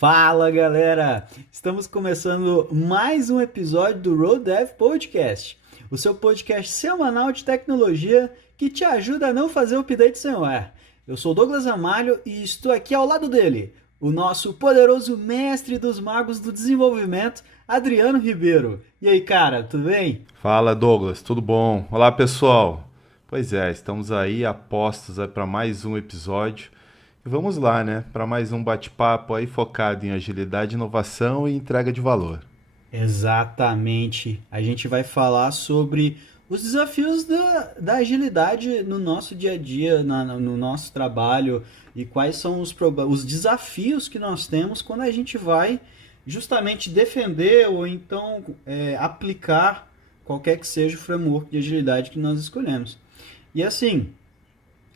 Fala galera! Estamos começando mais um episódio do Road Dev Podcast, o seu podcast semanal de tecnologia que te ajuda a não fazer update sem ar. Eu sou Douglas Amalho e estou aqui ao lado dele, o nosso poderoso mestre dos magos do desenvolvimento, Adriano Ribeiro. E aí, cara, tudo bem? Fala Douglas, tudo bom? Olá pessoal. Pois é, estamos aí apostos para mais um episódio. E vamos lá, né? Para mais um bate-papo aí focado em agilidade, inovação e entrega de valor. Exatamente. A gente vai falar sobre os desafios da agilidade no nosso dia a dia, no nosso trabalho e quais são os desafios que nós temos quando a gente vai justamente defender ou então aplicar qualquer que seja o framework de agilidade que nós escolhemos. E assim,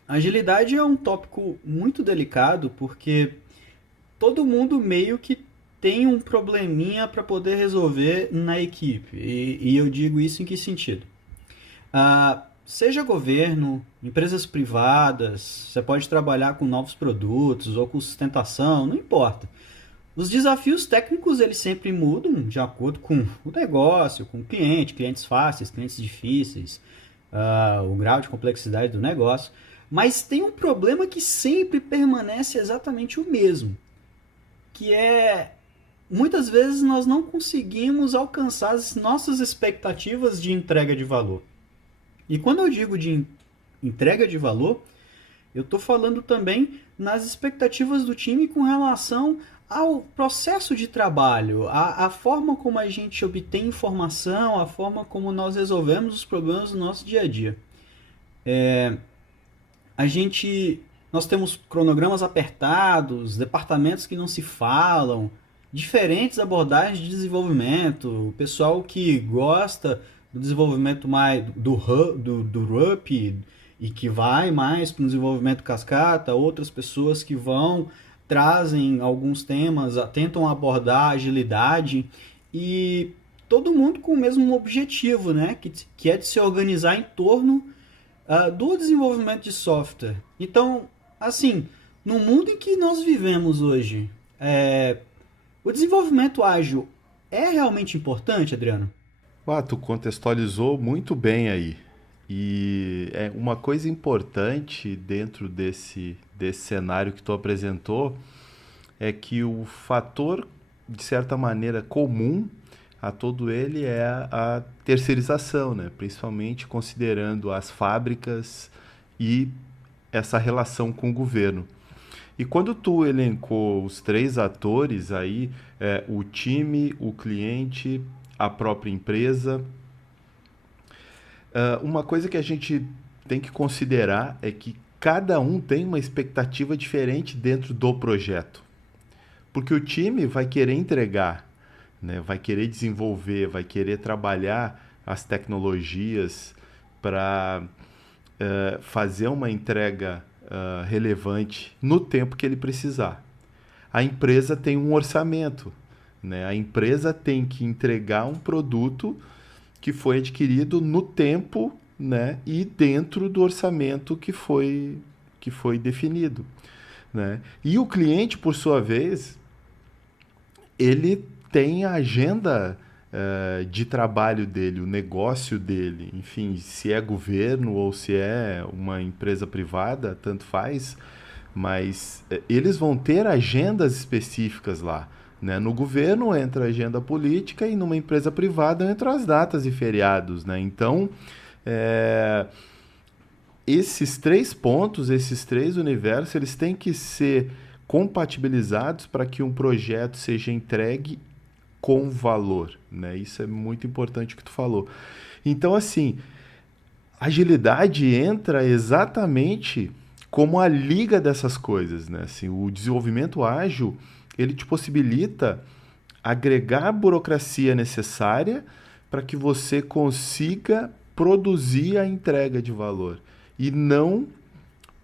agilidade é um tópico muito delicado porque todo mundo meio que tem um probleminha para poder resolver na equipe. E eu digo isso em que sentido? Seja governo, empresas privadas, você pode trabalhar com novos produtos ou com sustentação, não importa. Os desafios técnicos eles sempre mudam de acordo com o negócio, com o cliente, clientes fáceis, clientes difíceis, o grau de complexidade do negócio. Mas tem um problema que sempre permanece exatamente o mesmo, que é muitas vezes nós não conseguimos alcançar as nossas expectativas de entrega de valor. E quando eu digo de entrega de valor, eu estou falando também nas expectativas do time com relação ao processo de trabalho, a forma como a gente obtém informação, a forma como nós resolvemos os problemas do nosso dia a dia. A gente, nós temos cronogramas apertados, departamentos que não se falam, diferentes abordagens de desenvolvimento, o pessoal que gosta do desenvolvimento mais do RUP e que vai mais para o desenvolvimento cascata, outras pessoas que vão, trazem alguns temas, tentam abordar agilidade e todo mundo com o mesmo objetivo, né? Que é de se organizar em torno do desenvolvimento de software. Então, assim, no mundo em que nós vivemos hoje, o desenvolvimento ágil é realmente importante, Adriano? Tu contextualizou muito bem aí. E é uma coisa importante dentro desse cenário que tu apresentou é que o fator, de certa maneira, comum a todo ele é a terceirização, né? Principalmente considerando as fábricas e essa relação com o governo. E quando tu elencou os três atores aí, o time, o cliente, a própria empresa, uma coisa que a gente tem que considerar é que cada um tem uma expectativa diferente dentro do projeto. Porque o time vai querer entregar, né? Vai querer desenvolver, vai querer trabalhar as tecnologias para fazer uma entrega relevante no tempo que ele precisar. A empresa tem um orçamento, né? A empresa tem que entregar um produto que foi adquirido no tempo, né? E dentro do orçamento que foi definido, né? E o cliente, por sua vez, ele tem a agenda de trabalho dele, o negócio dele, enfim, se é governo ou se é uma empresa privada, tanto faz, mas eles vão ter agendas específicas lá. Né? No governo entra a agenda política e numa empresa privada entram as datas e feriados. Né? Então, é, esses três pontos, esses três universos, eles têm que ser compatibilizados para que um projeto seja entregue com valor, né? Isso é muito importante o que tu falou. Então, assim, agilidade entra exatamente como a liga dessas coisas, né? Assim, o desenvolvimento ágil, ele te possibilita agregar a burocracia necessária para que você consiga produzir a entrega de valor e não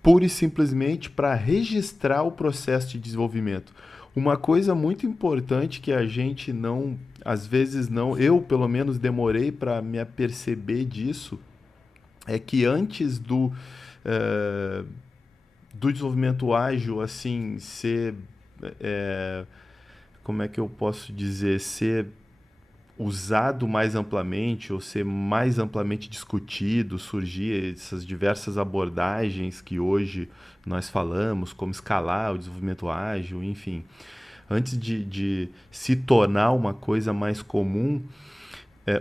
pura e simplesmente para registrar o processo de desenvolvimento. Uma coisa muito importante que a gente não, às vezes não, eu pelo menos demorei para me aperceber disso, é que antes do desenvolvimento ágil assim ser como é que eu posso dizer, ser usado mais amplamente ou ser mais amplamente discutido, surgir essas diversas abordagens que hoje nós falamos, como escalar o desenvolvimento ágil, enfim. Antes de se tornar uma coisa mais comum,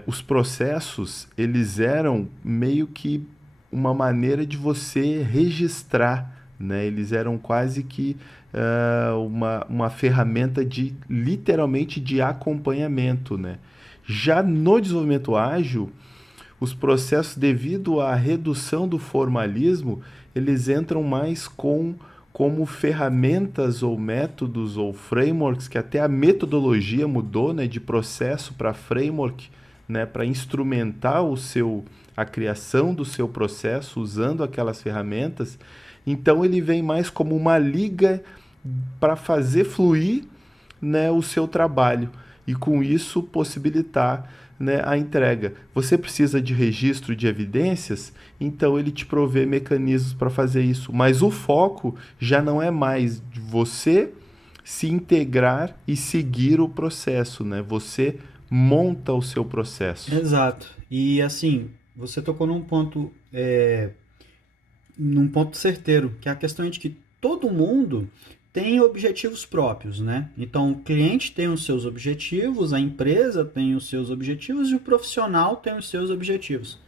os processos, eles eram meio que uma maneira de você registrar, né? Eles eram quase que uma ferramenta de, literalmente, de acompanhamento, né? Já no desenvolvimento ágil, os processos, devido à redução do formalismo, eles entram mais como ferramentas ou métodos ou frameworks, que até a metodologia mudou, né, de processo para framework, né, para instrumentar a criação do seu processo usando aquelas ferramentas. Então ele vem mais como uma liga para fazer fluir, né, o seu trabalho e com isso possibilitar, né, a entrega. Você precisa de registro de evidências, então ele te provê mecanismos para fazer isso. Mas o foco já não é mais de você se integrar e seguir o processo, né? Você monta o seu processo. Exato. E assim, você tocou num ponto certeiro, que é a questão de que todo mundo tem objetivos próprios, né? Então, o cliente tem os seus objetivos, a empresa tem os seus objetivos e o profissional tem os seus objetivos.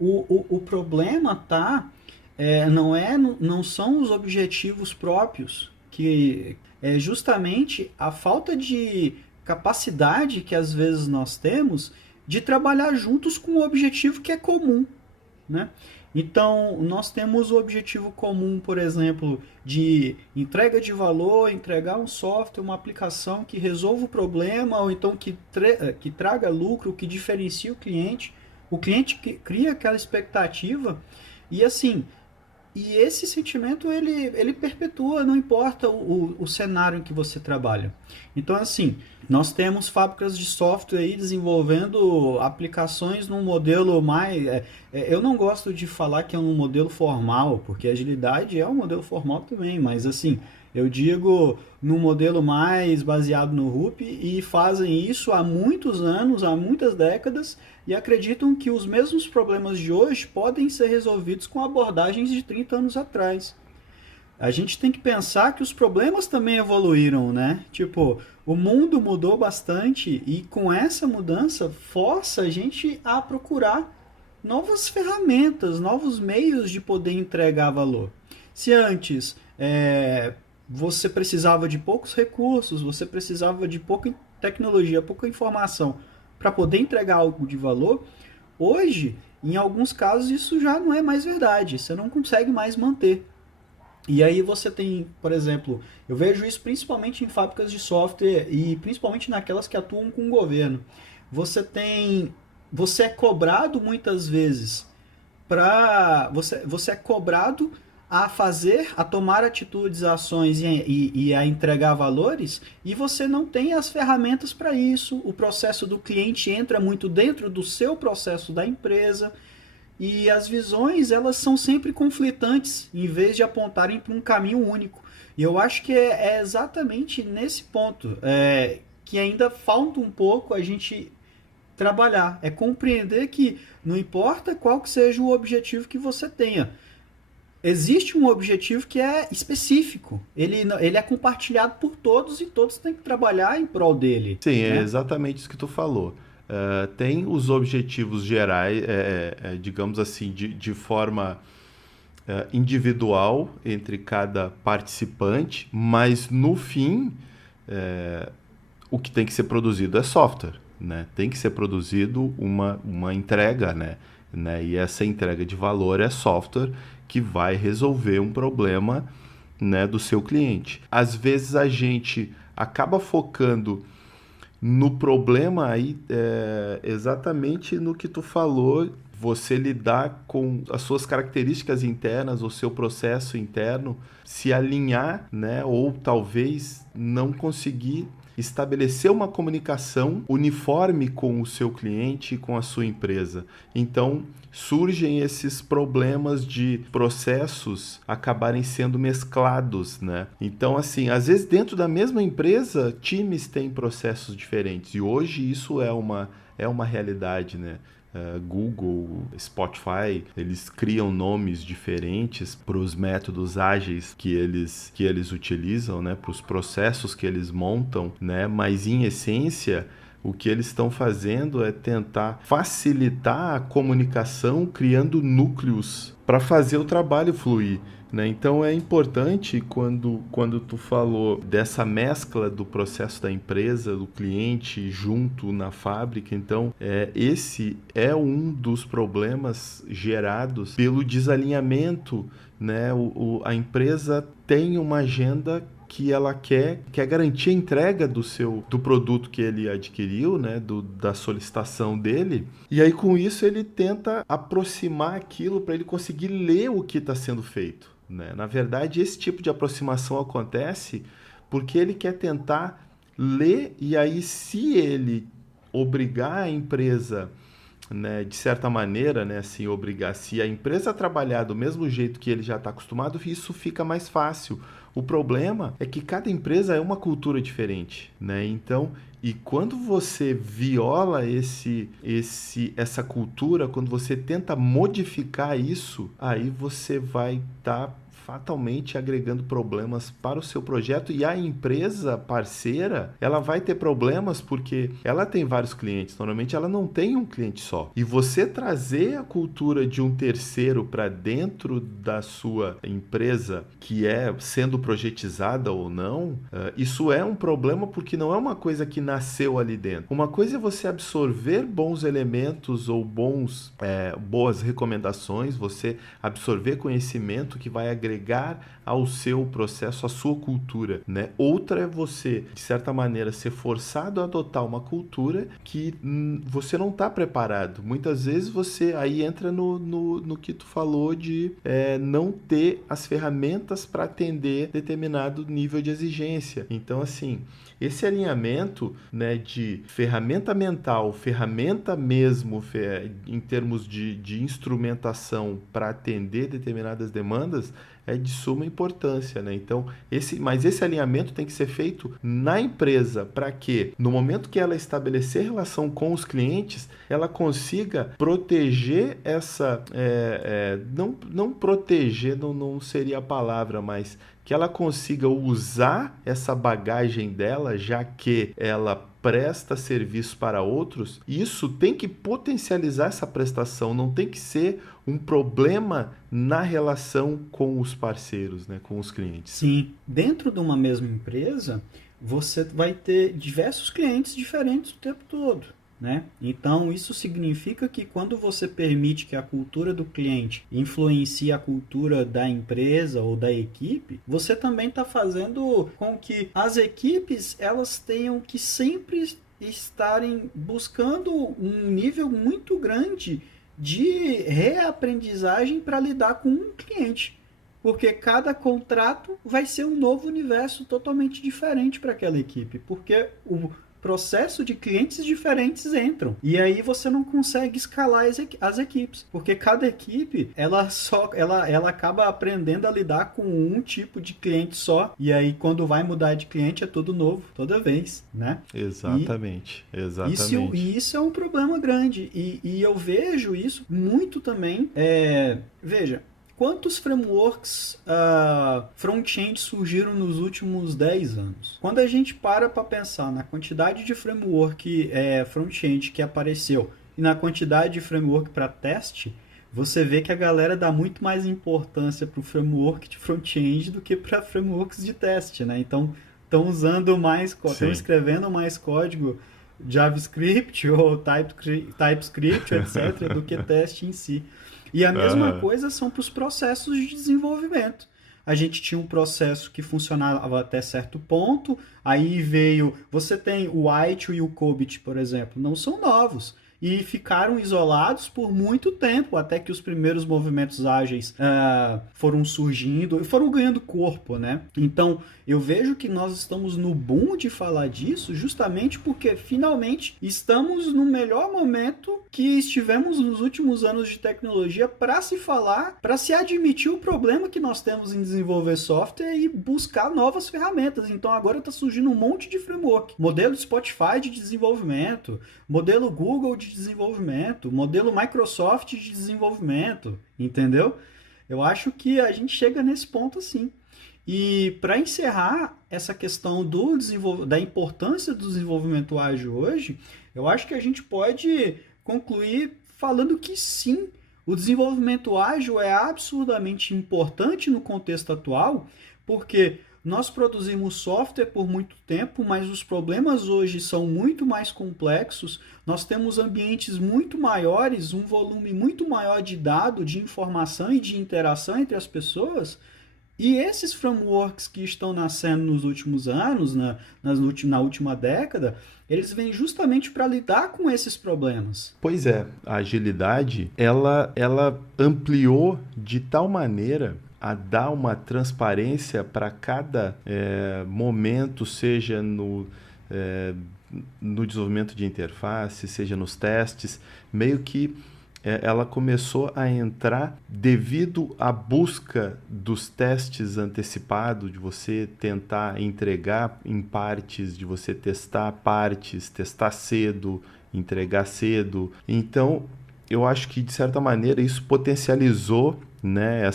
O problema não são os objetivos próprios, que é justamente a falta de capacidade que às vezes nós temos de trabalhar juntos com um objetivo que é comum, né? Então, nós temos o objetivo comum, por exemplo, de entrega de valor, entregar um software, uma aplicação que resolva o problema, ou então que traga lucro, que diferencie o cliente. O cliente cria aquela expectativa e assim, e esse sentimento ele perpetua, não importa o cenário em que você trabalha. Então, assim, nós temos fábricas de software aí desenvolvendo aplicações num modelo mais. Eu não gosto de falar que é um modelo formal, porque a agilidade é um modelo formal também, mas assim, eu digo num modelo mais baseado no RUP e fazem isso há muitos anos, há muitas décadas, e acreditam que os mesmos problemas de hoje podem ser resolvidos com abordagens de 30 anos atrás. A gente tem que pensar que os problemas também evoluíram, né? Tipo, o mundo mudou bastante e com essa mudança força a gente a procurar novas ferramentas, novos meios de poder entregar valor. Se antes você precisava de poucos recursos, você precisava de pouca tecnologia, pouca informação para poder entregar algo de valor, hoje, em alguns casos, isso já não é mais verdade, você não consegue mais manter. E aí você tem, por exemplo, eu vejo isso principalmente em fábricas de software e principalmente naquelas que atuam com o governo. Você é cobrado muitas vezes você é cobrado a tomar atitudes, ações e a entregar valores, e você não tem as ferramentas para isso. O processo do cliente entra muito dentro do seu processo da empresa, e as visões elas são sempre conflitantes, em vez de apontarem para um caminho único. E eu acho que é exatamente nesse ponto que ainda falta um pouco a gente trabalhar. É compreender que não importa qual que seja o objetivo que você tenha, existe um objetivo que é específico. Ele é compartilhado por todos e todos têm que trabalhar em prol dele. Sim, né? é exatamente isso que tu falou. Tem os objetivos gerais, digamos assim, de forma individual entre cada participante, mas no fim, o que tem que ser produzido é software, né? Tem que ser produzido uma entrega, né? E essa entrega de valor é software que vai resolver um problema, né, do seu cliente. Às vezes a gente acaba focando no problema aí, exatamente no que tu falou, você lidar com as suas características internas, o seu processo interno, se alinhar, né, ou talvez não conseguir estabelecer uma comunicação uniforme com o seu cliente e com a sua empresa. Então, surgem esses problemas de processos acabarem sendo mesclados, né? Então, assim, às vezes dentro da mesma empresa, times têm processos diferentes. E hoje isso é uma realidade, né? Google, Spotify, eles criam nomes diferentes para os métodos ágeis que eles utilizam, né? Para os processos que eles montam, né? Mas em essência, o que eles estão fazendo é tentar facilitar a comunicação, criando núcleos para fazer o trabalho fluir, né? Então é importante quando tu falou dessa mescla do processo da empresa, do cliente junto na fábrica, então esse é um dos problemas gerados pelo desalinhamento, né? A empresa tem uma agenda que ela quer garantir a entrega do produto que ele adquiriu, né, da solicitação dele, e aí com isso ele tenta aproximar aquilo para ele conseguir ler o que está sendo feito, né? Na verdade, esse tipo de aproximação acontece porque ele quer tentar ler, e aí se ele obrigar a empresa, né, de certa maneira, né, assim, obrigar, se a empresa trabalhar do mesmo jeito que ele já está acostumado, isso fica mais fácil. O problema é que cada empresa é uma cultura diferente, né? Então, e quando você viola essa cultura, quando você tenta modificar isso, aí você vai estar fatalmente agregando problemas para o seu projeto, e a empresa parceira, ela vai ter problemas porque ela tem vários clientes, normalmente ela não tem um cliente só. E você trazer a cultura de um terceiro para dentro da sua empresa, que é sendo projetizada ou não, isso é um problema porque não é uma coisa que nasceu ali dentro. Uma coisa é você absorver bons elementos ou boas recomendações, você absorver conhecimento que vai agregar ao seu processo, à sua cultura, né? Outra é você, de certa maneira, ser forçado a adotar uma cultura que você não está preparado. Muitas vezes você aí entra no que tu falou de não ter as ferramentas para atender determinado nível de exigência. Então, assim, esse alinhamento, né, de ferramenta mental, ferramenta mesmo, em termos de instrumentação para atender determinadas demandas, é de suma importância, né? Então, mas esse alinhamento tem que ser feito na empresa para que, no momento que ela estabelecer relação com os clientes, ela consiga proteger não proteger, não seria a palavra, mas que ela consiga usar essa bagagem dela, já que ela presta serviço para outros. Isso tem que potencializar essa prestação, não tem que ser um problema na relação com os parceiros, né, com os clientes. Sim, dentro de uma mesma empresa, você vai ter diversos clientes diferentes o tempo todo, né? Então, isso significa que quando você permite que a cultura do cliente influencie a cultura da empresa ou da equipe, você também está fazendo com que as equipes elas tenham que sempre estarem buscando um nível muito grande de reaprendizagem para lidar com um cliente. Porque cada contrato vai ser um novo universo totalmente diferente para aquela equipe. Porque o processo de clientes diferentes entram. E aí você não consegue escalar as equipes. Porque cada equipe, ela acaba aprendendo a lidar com um tipo de cliente só. E aí quando vai mudar de cliente é tudo novo, toda vez, né? Exatamente. Isso é um problema grande. E eu vejo isso muito também. Veja, quantos frameworks front-end surgiram nos últimos 10 anos? Quando a gente para pensar na quantidade de framework front-end que apareceu e na quantidade de framework para teste, você vê que a galera dá muito mais importância para o framework de front-end do que para frameworks de teste, né? Então, estão usando mais, estão escrevendo mais código JavaScript ou TypeScript, etc., do que teste em si. E a mesma coisa são para os processos de desenvolvimento. A gente tinha um processo que funcionava até certo ponto, aí veio... Você tem o ITIL e o COBIT, por exemplo, não são novos. e ficaram isolados por muito tempo, até que os primeiros movimentos ágeis foram surgindo e foram ganhando corpo, né? Então, eu vejo que nós estamos no boom de falar disso justamente porque finalmente estamos no melhor momento que estivemos nos últimos anos de tecnologia para se falar, para se admitir o problema que nós temos em desenvolver software e buscar novas ferramentas. Então agora está surgindo um monte de framework, modelo Spotify de desenvolvimento, modelo Google de desenvolvimento, modelo Microsoft de desenvolvimento, entendeu? Eu acho que a gente chega nesse ponto assim. E para encerrar essa questão da importância do desenvolvimento ágil hoje, eu acho que a gente pode concluir falando que sim, o desenvolvimento ágil é absurdamente importante no contexto atual, porque nós produzimos software por muito tempo, mas os problemas hoje são muito mais complexos, nós temos ambientes muito maiores, um volume muito maior de dados, de informação e de interação entre as pessoas. E esses frameworks que estão nascendo nos últimos anos, na última década, eles vêm justamente para lidar com esses problemas. Pois é, a agilidade, ela ampliou de tal maneira a dar uma transparência para cada momento, seja no desenvolvimento de interface, seja nos testes, meio que ela começou a entrar devido à busca dos testes antecipados, de você tentar entregar em partes, de você testar partes, testar cedo, entregar cedo. Então, eu acho que, de certa maneira, isso potencializou, né,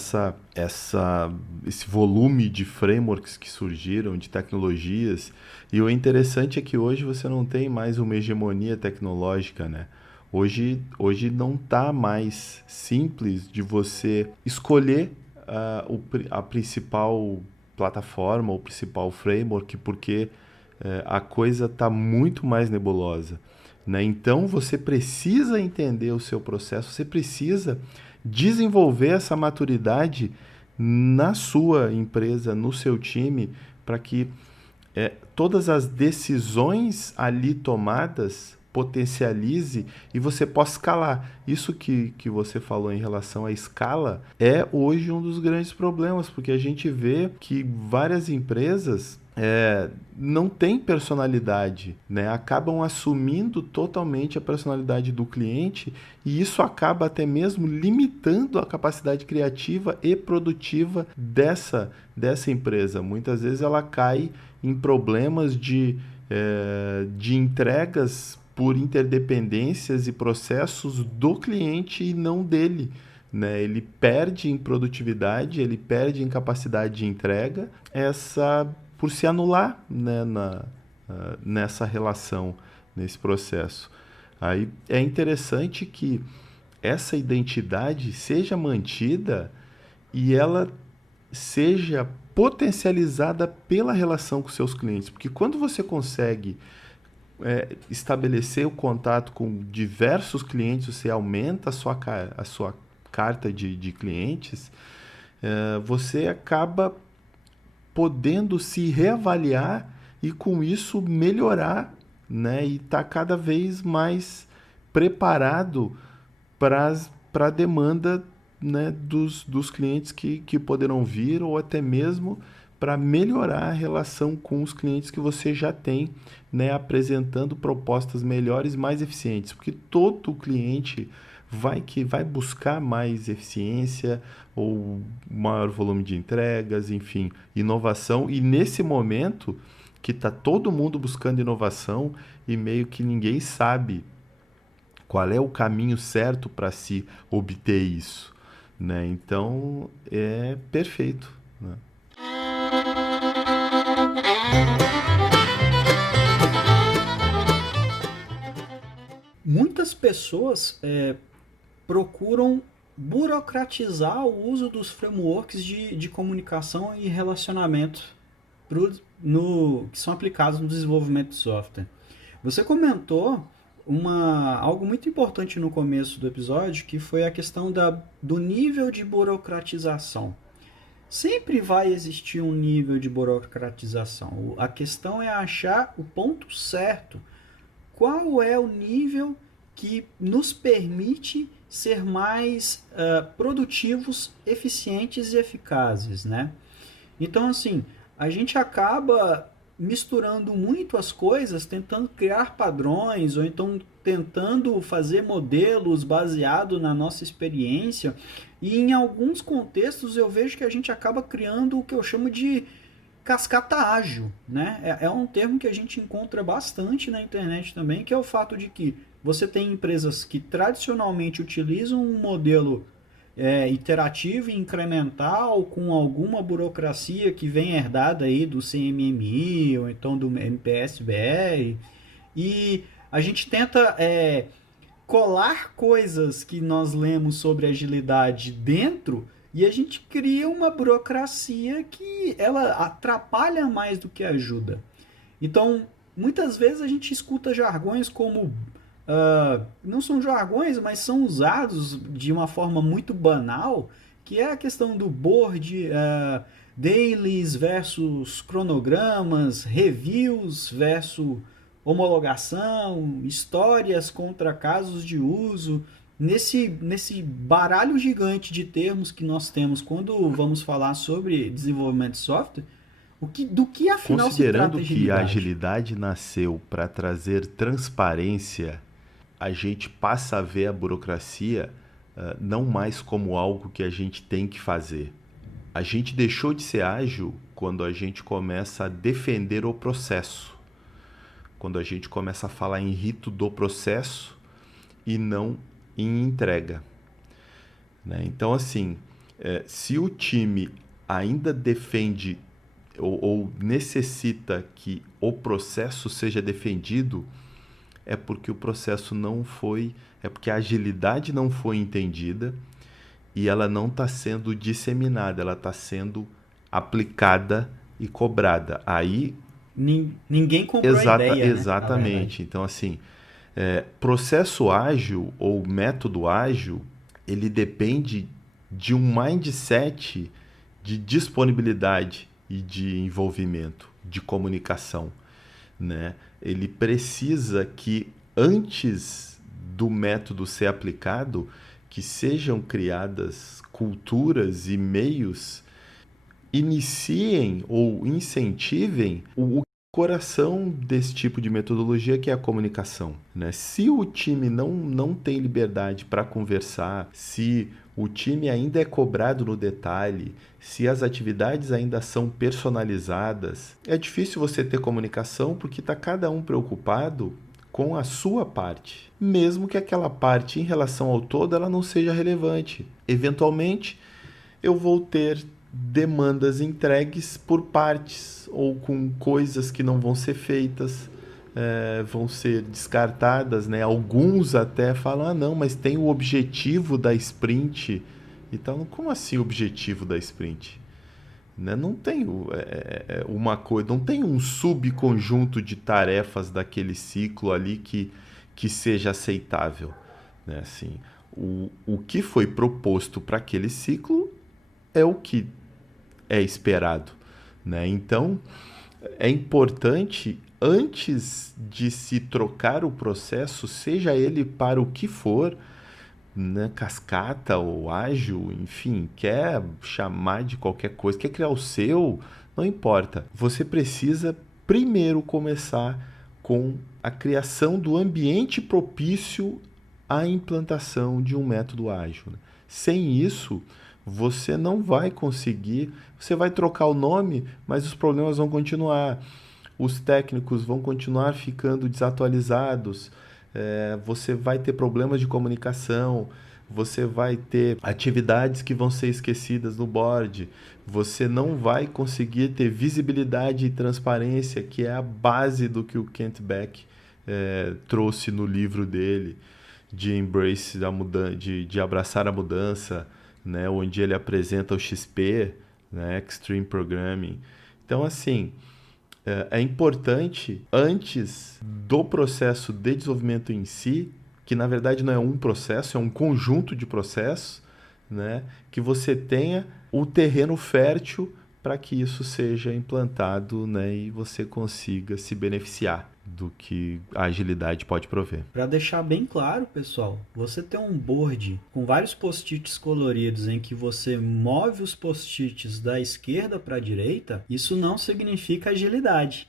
esse volume de frameworks que surgiram, de tecnologias. E o interessante é que hoje você não tem mais uma hegemonia tecnológica, né? Hoje não está mais simples de você escolher a principal plataforma, o principal framework, porque a coisa está muito mais nebulosa, né? Então, você precisa entender o seu processo, você precisa desenvolver essa maturidade na sua empresa, no seu time, para que todas as decisões ali tomadas potencialize e você possa escalar. Isso que você falou em relação à escala é hoje um dos grandes problemas, porque a gente vê que várias empresas não têm personalidade, né? Acabam assumindo totalmente a personalidade do cliente e isso acaba até mesmo limitando a capacidade criativa e produtiva dessa empresa. Muitas vezes ela cai em problemas de entregas por interdependências e processos do cliente e não dele, né? Ele perde em produtividade, ele perde em capacidade de entrega, por se anular, né, nessa relação, nesse processo. Aí é interessante que essa identidade seja mantida e ela seja potencializada pela relação com seus clientes, porque quando você consegue estabelecer o contato com diversos clientes, você aumenta a sua carta de clientes, você acaba podendo se reavaliar e com isso melhorar, né? E estar cada vez mais preparado para a demanda, né, dos clientes que poderão vir ou até mesmo para melhorar a relação com os clientes que você já tem, né, apresentando propostas melhores, mais eficientes, porque todo cliente vai buscar mais eficiência ou maior volume de entregas, enfim, inovação. E nesse momento que está todo mundo buscando inovação e meio que ninguém sabe qual é o caminho certo para se obter isso, né? Então é perfeito, né? Muitas pessoas procuram burocratizar o uso dos frameworks de comunicação e relacionamento que são aplicados no desenvolvimento de software. Você comentou algo muito importante no começo do episódio, que foi a questão do nível de burocratização. Sempre vai existir um nível de burocratização. A questão é achar o ponto certo. Qual é o nível que nos permite ser mais produtivos, eficientes e eficazes, né? Então, assim, a gente acaba misturando muito as coisas, tentando criar padrões, ou então tentando fazer modelos baseado na nossa experiência, e em alguns contextos eu vejo que a gente acaba criando o que eu chamo de cascata ágil, né? É um termo que a gente encontra bastante na internet também, que é o fato de que você tem empresas que tradicionalmente utilizam um modelo iterativo e incremental com alguma burocracia que vem herdada aí do CMMI ou então do MPS-BR, e a gente tenta colar coisas que nós lemos sobre agilidade dentro, e a gente cria uma burocracia que ela atrapalha mais do que ajuda. Então, muitas vezes a gente escuta jargões como não são jargões, mas são usados de uma forma muito banal, que é a questão do board, dailies versus cronogramas, reviews versus homologação, histórias contra casos de uso. Nesse baralho gigante de termos que nós temos quando vamos falar sobre desenvolvimento de software, do que afinal se trata Considerando que a agilidade? agilidade nasceu para trazer transparência, a gente passa a ver a burocracia não mais como algo que a gente tem que fazer. A gente deixou de ser ágil quando a gente começa a defender o processo, quando a gente começa a falar em rito do processo e não em entrega, né? Então, assim, se o time ainda defende ou necessita que o processo seja defendido, é porque o processo não foi, é porque a agilidade não foi entendida e ela não está sendo disseminada, ela está sendo aplicada e cobrada. Aí, Ninguém comprou a ideia, né? Na exatamente. verdade. Então, assim, processo ágil ou método ágil, ele depende de um mindset de disponibilidade e de envolvimento, de comunicação, né? Ele precisa que antes do método ser aplicado, que sejam criadas culturas e meios iniciem ou incentivem o coração desse tipo de metodologia, que é a comunicação, né? Se o time não tem liberdade para conversar, se o time ainda é cobrado no detalhe, se as atividades ainda são personalizadas, é difícil você ter comunicação porque está cada um preocupado com a sua parte, mesmo que aquela parte em relação ao todo ela não seja relevante. Eventualmente, eu vou ter demandas entregues por partes ou com coisas que não vão ser feitas, vão ser descartadas, né? Alguns até falam, não, mas tem o objetivo da sprint. Então, como assim o objetivo da sprint? Né? Não tem uma coisa, não tem um subconjunto de tarefas daquele ciclo ali que seja aceitável, né? Assim, o que foi proposto para aquele ciclo é o que é esperado, né? Então, é importante, antes de se trocar o processo, seja ele para o que for, né, cascata ou ágil, enfim, quer chamar de qualquer coisa, quer criar o seu, não importa. Você precisa primeiro começar com a criação do ambiente propício à implantação de um método ágil, né? Sem isso, você não vai conseguir, você vai trocar o nome, mas os problemas vão continuar. Os técnicos vão continuar ficando desatualizados, você vai ter problemas de comunicação, você vai ter atividades que vão ser esquecidas no board, você não vai conseguir ter visibilidade e transparência, que é a base do que o Kent Beck trouxe no livro dele, de embrace da mudança, de abraçar a mudança, né, onde ele apresenta o XP, né, Extreme Programming. Então, assim, é importante, antes do processo de desenvolvimento em si, que na verdade não é um processo, é um conjunto de processos, né, que você tenha o terreno fértil para que isso seja implantado, né, e você consiga se beneficiar do que a agilidade pode prover. Para deixar bem claro, pessoal, você ter um board com vários post-its coloridos em que você move os post-its da esquerda para a direita, isso não significa agilidade,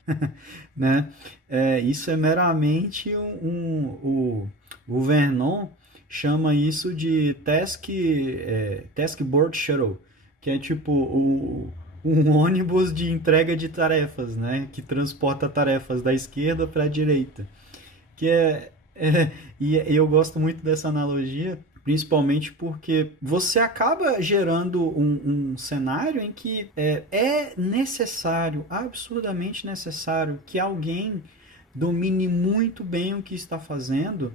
né? Isso é meramente o Vernon chama isso de task board shuttle, que é tipo um ônibus de entrega de tarefas, né? Que transporta tarefas da esquerda para a direita. E eu gosto muito dessa analogia, principalmente porque você acaba gerando um cenário em que é necessário, absurdamente necessário, que alguém domine muito bem o que está fazendo,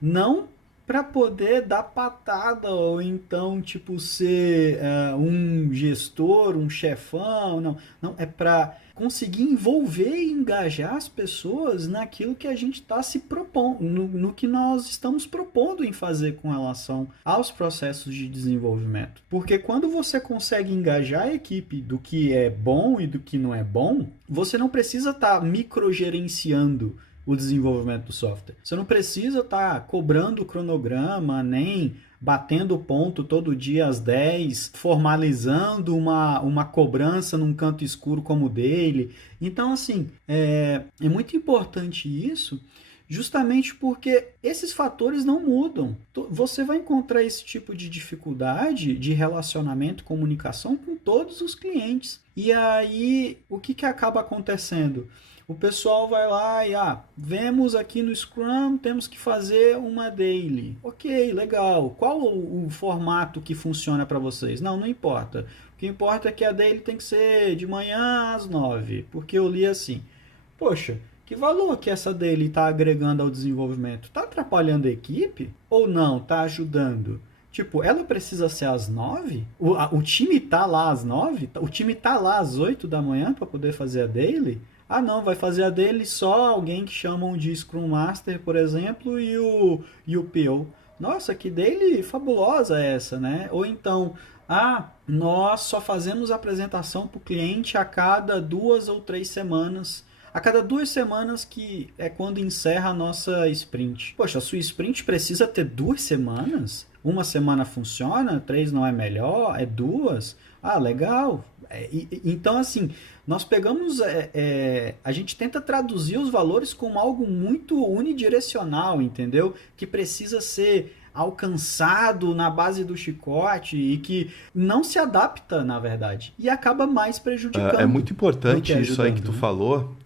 não para poder dar patada ou então tipo ser um gestor, um chefão, não é para conseguir envolver e engajar as pessoas naquilo que a gente está se propondo, no que nós estamos propondo em fazer com relação aos processos de desenvolvimento. Porque quando você consegue engajar a equipe do que é bom e do que não é bom, você não precisa estar microgerenciando o desenvolvimento do software. Você não precisa estar cobrando o cronograma, nem batendo ponto todo dia às 10, formalizando uma cobrança num canto escuro como o dele. Então, assim, é muito importante isso, justamente porque esses fatores não mudam. Você vai encontrar esse tipo de dificuldade de relacionamento, comunicação com todos os clientes. E aí, o que acaba acontecendo? O pessoal vai lá e, vemos aqui no Scrum, temos que fazer uma daily. Ok, legal. Qual o formato que funciona para vocês? Não importa. O que importa é que a daily tem que ser de manhã às 9, porque eu li assim. Poxa, que valor que essa daily está agregando ao desenvolvimento? Está atrapalhando a equipe ou não? Está ajudando? Tipo, ela precisa ser às 9? O time está lá às 9? O time está lá às 8 da manhã para poder fazer a daily? Não, vai fazer a dele só alguém que chamam de Scrum Master, por exemplo, e o PO. Nossa, que daily fabulosa essa, né? Ou então, nós só fazemos apresentação para o cliente a cada 2 ou 3 semanas. A cada 2 semanas que é quando encerra a nossa sprint. Poxa, a sua sprint precisa ter 2 semanas? Uma semana funciona, 3 não é melhor, é 2? Legal. Então, assim, nós pegamos, a gente tenta traduzir os valores como algo muito unidirecional, entendeu? Que precisa ser alcançado na base do chicote e que não se adapta, na verdade, e acaba mais prejudicando. É muito importante ajudando, isso aí que tu né? falou.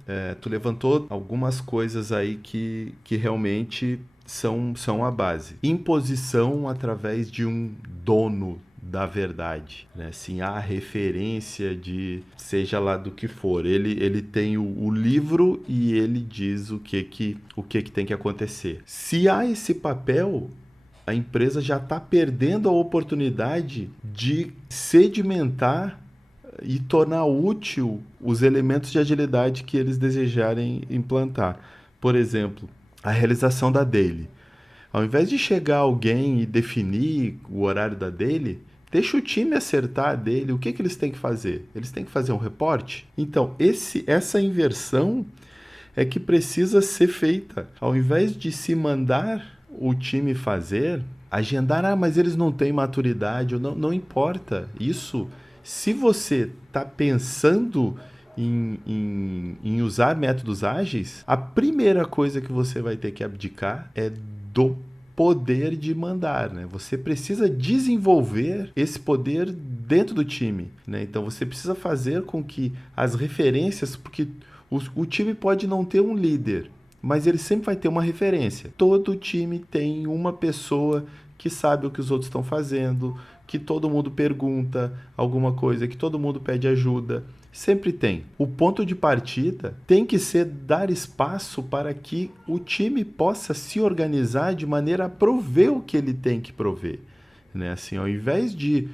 Tu levantou algumas coisas aí que realmente são a base. Imposição através de um dono da verdade, né? Assim, a referência de seja lá do que for. Ele tem o livro e ele diz o que tem que acontecer. Se há esse papel, a empresa já está perdendo a oportunidade de sedimentar e tornar útil os elementos de agilidade que eles desejarem implantar. Por exemplo, a realização da daily. Ao invés de chegar alguém e definir o horário da daily, deixa o time acertar a daily. O que eles têm que fazer? Eles têm que fazer um reporte? Então, essa inversão é que precisa ser feita. Ao invés de se mandar o time fazer, agendar, mas eles não têm maturidade, não importa. Isso, se você está pensando em usar métodos ágeis, a primeira coisa que você vai ter que abdicar é do poder de mandar, né? Você precisa desenvolver esse poder dentro do time, né? Então você precisa fazer com que as referências, porque o time pode não ter um líder, mas ele sempre vai ter uma referência. Todo time tem uma pessoa que sabe o que os outros estão fazendo, que todo mundo pergunta alguma coisa, que todo mundo pede ajuda. Sempre tem. O ponto de partida tem que ser dar espaço para que o time possa se organizar de maneira a prover o que ele tem que prover, né? Assim, ao invés de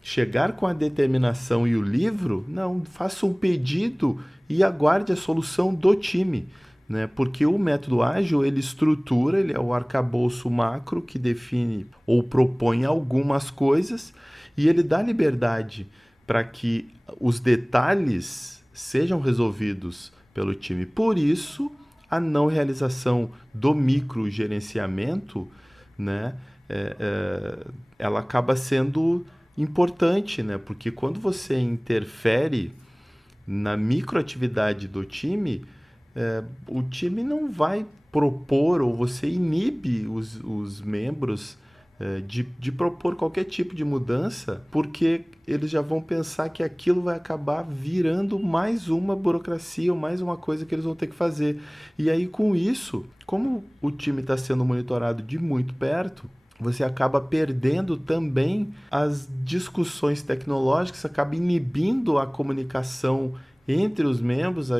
chegar com a determinação e o livro, não, faça um pedido e aguarde a solução do time, né? Porque o método ágil, ele estrutura, ele é o arcabouço macro que define ou propõe algumas coisas e ele dá liberdade para que os detalhes sejam resolvidos pelo time. Por isso, a não realização do microgerenciamento, né, ela acaba sendo importante, né? Porque quando você interfere na microatividade do time, o time não vai propor, ou você inibe os membros de propor qualquer tipo de mudança, porque eles já vão pensar que aquilo vai acabar virando mais uma burocracia ou mais uma coisa que eles vão ter que fazer. E aí, com isso, como o time está sendo monitorado de muito perto, você acaba perdendo também as discussões tecnológicas, acaba inibindo a comunicação entre os membros,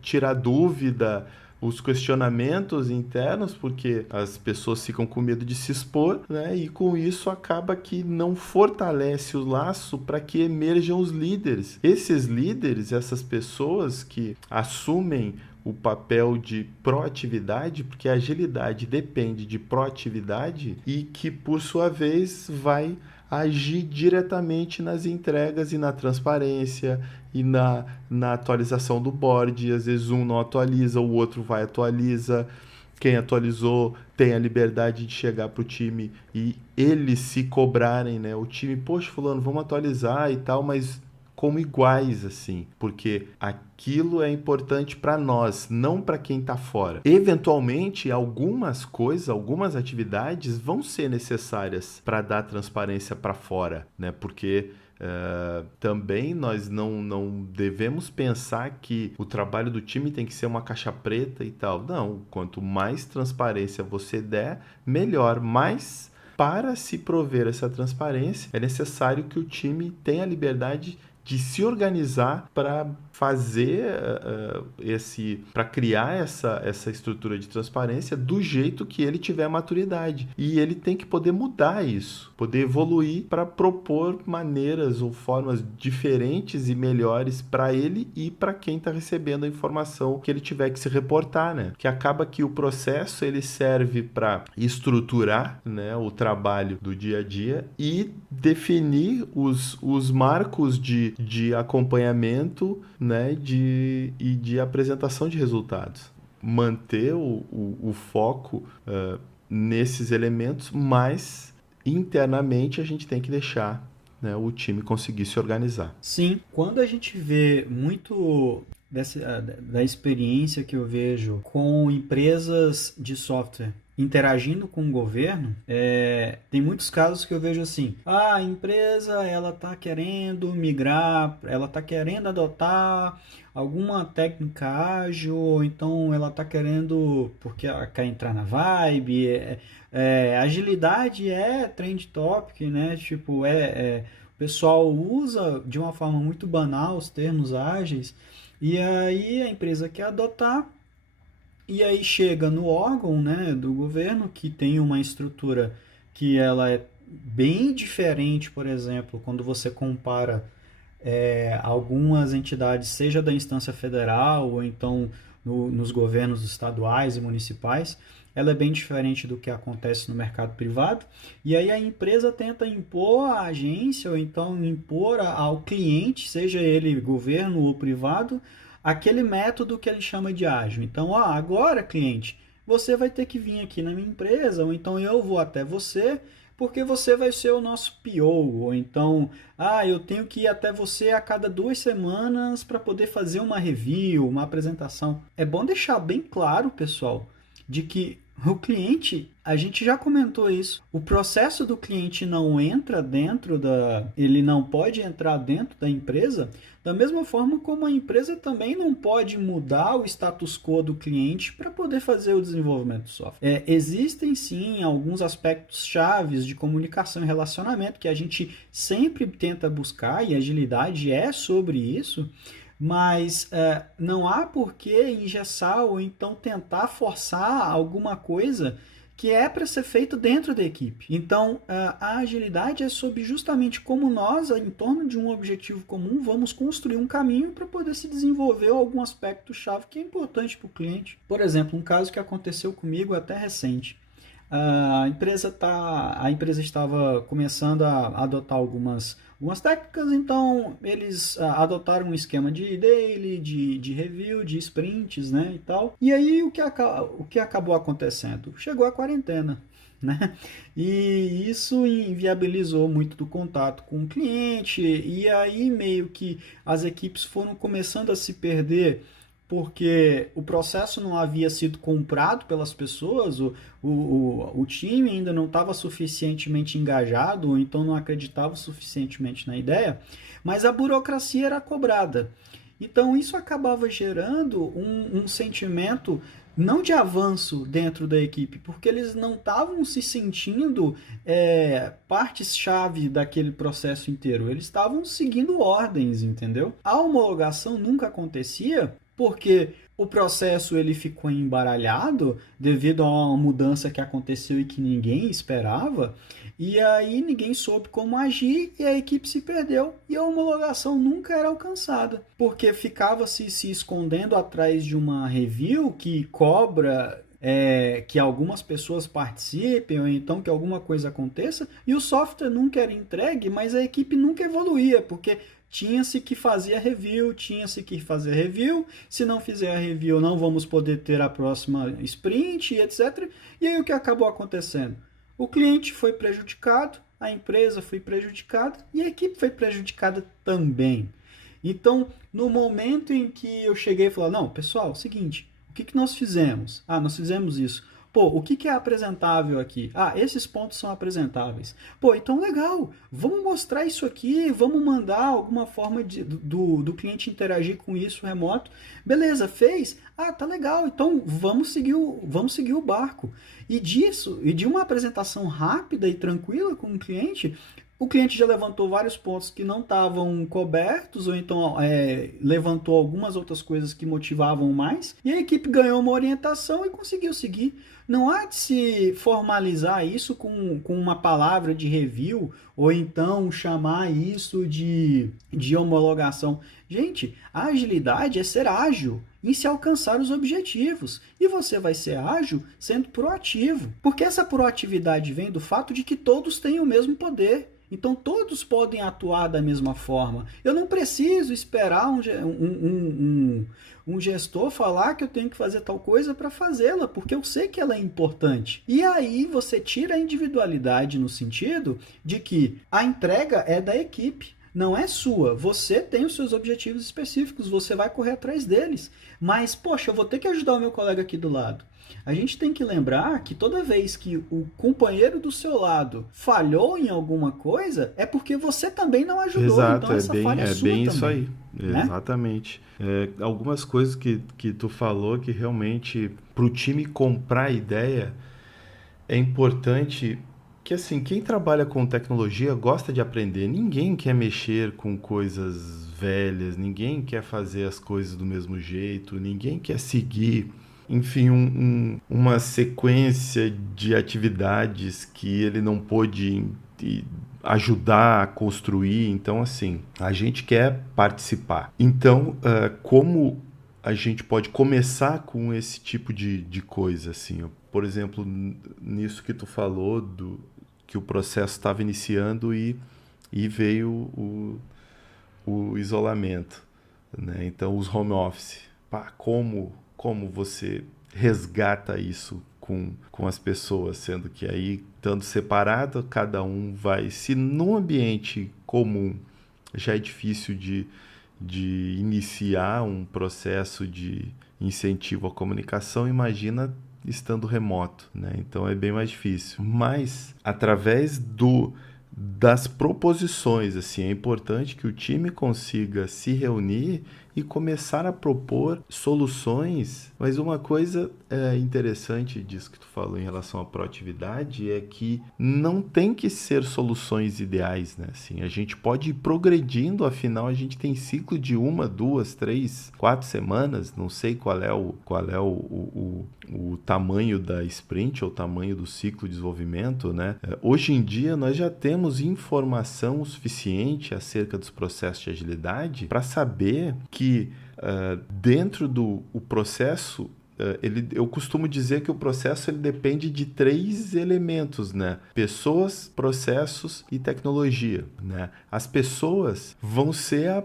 tirar dúvida, os questionamentos internos, porque as pessoas ficam com medo de se expor, né? E com isso acaba que não fortalece o laço para que emerjam os líderes. Esses líderes, essas pessoas que assumem o papel de proatividade, porque a agilidade depende de proatividade e que, por sua vez, vai agir diretamente nas entregas e na transparência e na atualização do board. Às vezes um não atualiza, o outro vai atualiza. Quem atualizou tem a liberdade de chegar para o time e eles se cobrarem, né? O time, poxa, fulano, vamos atualizar e tal, mas como iguais, assim, porque aquilo é importante para nós, não para quem está fora. Eventualmente, algumas coisas, algumas atividades vão ser necessárias para dar transparência para fora, né? Porque também nós não devemos pensar que o trabalho do time tem que ser uma caixa preta e tal. Não, quanto mais transparência você der, melhor. Mas para se prover essa transparência, é necessário que o time tenha a liberdade de se organizar para fazer para criar essa estrutura de transparência do jeito que ele tiver maturidade. E ele tem que poder mudar isso, poder evoluir para propor maneiras ou formas diferentes e melhores para ele e para quem está recebendo a informação que ele tiver que se reportar, né? Que acaba que o processo ele serve para estruturar, né, o trabalho do dia a dia e definir os marcos de acompanhamento, né, e de apresentação de resultados. Manter o foco nesses elementos, mas internamente a gente tem que deixar, né, o time conseguir se organizar. Sim, quando a gente vê muito da experiência que eu vejo com empresas de software interagindo com o governo, tem muitos casos que eu vejo assim, a empresa ela está querendo migrar, ela está querendo adotar alguma técnica ágil, ou então ela está querendo, porque ela quer entrar na vibe, agilidade é trend topic, né? Tipo, o pessoal usa de uma forma muito banal os termos ágeis, e aí a empresa quer adotar, e aí chega no órgão, né, do governo, que tem uma estrutura que ela é bem diferente, por exemplo, quando você compara algumas entidades, seja da instância federal ou então nos governos estaduais e municipais, ela é bem diferente do que acontece no mercado privado, e aí a empresa tenta impor à agência ou então impor ao cliente, seja ele governo ou privado, aquele método que ele chama de ágil. Então, agora, cliente, você vai ter que vir aqui na minha empresa, ou então eu vou até você, porque você vai ser o nosso PO, ou então, eu tenho que ir até você a cada 2 semanas para poder fazer uma review, uma apresentação. É bom deixar bem claro, pessoal, de que o cliente, a gente já comentou isso, o processo do cliente não entra ele não pode entrar dentro da empresa, da mesma forma como a empresa também não pode mudar o status quo do cliente para poder fazer o desenvolvimento do software. Existem sim alguns aspectos chaves de comunicação e relacionamento que a gente sempre tenta buscar, e agilidade é sobre isso, mas não há por que engessar ou então tentar forçar alguma coisa que é para ser feito dentro da equipe. Então, a agilidade é sobre justamente como nós, em torno de um objetivo comum, vamos construir um caminho para poder se desenvolver algum aspecto chave que é importante para o cliente. Por exemplo, um caso que aconteceu comigo até recente. A empresa estava começando a adotar algumas técnicas, então eles adotaram um esquema de daily, de review, de sprints, né, e tal. E aí o que acabou acontecendo? Chegou a quarentena, né? E isso inviabilizou muito do contato com o cliente, e aí meio que as equipes foram começando a se perder porque o processo não havia sido comprado pelas pessoas, o time ainda não estava suficientemente engajado, ou então não acreditava suficientemente na ideia, mas a burocracia era cobrada. Então isso acabava gerando um sentimento não de avanço dentro da equipe, porque eles não estavam se sentindo partes-chave daquele processo inteiro, eles estavam seguindo ordens, entendeu? A homologação nunca acontecia porque o processo ele ficou embaralhado devido a uma mudança que aconteceu e que ninguém esperava, e aí ninguém soube como agir e a equipe se perdeu e a homologação nunca era alcançada, porque ficava se escondendo atrás de uma review que cobra que algumas pessoas participem ou então que alguma coisa aconteça e o software nunca era entregue, mas a equipe nunca evoluía, porque tinha-se que fazer a review, se não fizer a review não vamos poder ter a próxima sprint, etc. E aí o que acabou acontecendo? O cliente foi prejudicado, a empresa foi prejudicada e a equipe foi prejudicada também. Então, no momento em que eu cheguei e falei, não, pessoal, é o seguinte, o que nós fizemos? Nós fizemos isso. Pô, o que é apresentável aqui? Esses pontos são apresentáveis. Pô, então legal, vamos mostrar isso aqui, vamos mandar alguma forma do cliente interagir com isso remoto. Beleza, fez? Tá legal, então vamos seguir o barco. E de uma apresentação rápida e tranquila com o cliente já levantou vários pontos que não estavam cobertos, ou então levantou algumas outras coisas que motivavam mais, e a equipe ganhou uma orientação e conseguiu seguir. Não há de se formalizar isso com uma palavra de review, ou então chamar isso de homologação. Gente, a agilidade é ser ágil em se alcançar os objetivos. E você vai ser ágil sendo proativo. Porque essa proatividade vem do fato de que todos têm o mesmo poder. Então todos podem atuar da mesma forma. Eu não preciso esperar um gestor falar que eu tenho que fazer tal coisa para fazê-la, porque eu sei que ela é importante. E aí você tira a individualidade no sentido de que a entrega é da equipe, não é sua. Você tem os seus objetivos específicos, você vai correr atrás deles. Mas, poxa, eu vou ter que ajudar o meu colega aqui do lado. A gente tem que lembrar que toda vez que o companheiro do seu lado falhou em alguma coisa, é porque você também não ajudou. Exato, então essa falha é sua bem também, isso aí. né? Exatamente. Algumas coisas que tu falou que realmente para o time comprar a ideia é importante que assim, quem trabalha com tecnologia gosta de aprender. Ninguém quer mexer com coisas velhas, ninguém quer fazer as coisas do mesmo jeito, ninguém quer seguir, enfim, uma sequência de atividades que ele não pôde ajudar a construir. Então, assim, a gente quer participar. Então, como a gente pode começar com esse tipo de coisa, assim, por exemplo, nisso que tu falou, que o processo estava iniciando e veio o isolamento, né? Então, os home office. Como você resgata isso com as pessoas, sendo que aí, estando separado, cada um vai... Se num ambiente comum já é difícil de iniciar um processo de incentivo à comunicação, imagina estando remoto, né? Então é bem mais difícil. Mas, através das proposições, assim, é importante que o time consiga se reunir e começar a propor soluções. Mas uma coisa interessante disso que tu falou em relação à proatividade é que não tem que ser soluções ideais, né? Assim, a gente pode ir progredindo, afinal a gente tem ciclo de 1, 2, 3, 4 semanas, não sei qual é o tamanho da sprint ou o tamanho do ciclo de desenvolvimento, né? Hoje em dia nós já temos informação suficiente acerca dos processos de agilidade para saber que dentro do processo eu costumo dizer que o processo ele depende de 3 elementos, né? Pessoas, processos e tecnologia, né? As pessoas vão ser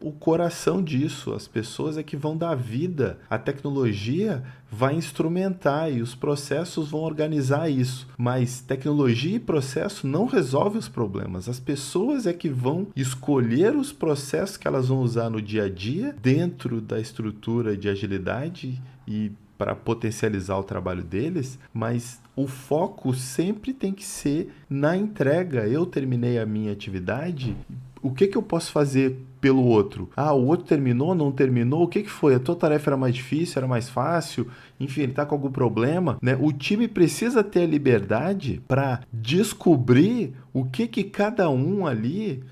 o coração disso, as pessoas é que vão dar vida, a tecnologia vai instrumentar e os processos vão organizar isso, mas tecnologia e processo não resolvem os problemas, as pessoas é que vão escolher os processos que elas vão usar no dia a dia dentro da estrutura de agilidade e para potencializar o trabalho deles, mas o foco sempre tem que ser na entrega. Eu terminei a minha atividade, o que eu posso fazer pelo outro? O outro terminou, não terminou? O que foi? A tua tarefa era mais difícil, era mais fácil? Enfim, ele está com algum problema, né? O time precisa ter a liberdade para descobrir o que cada um ali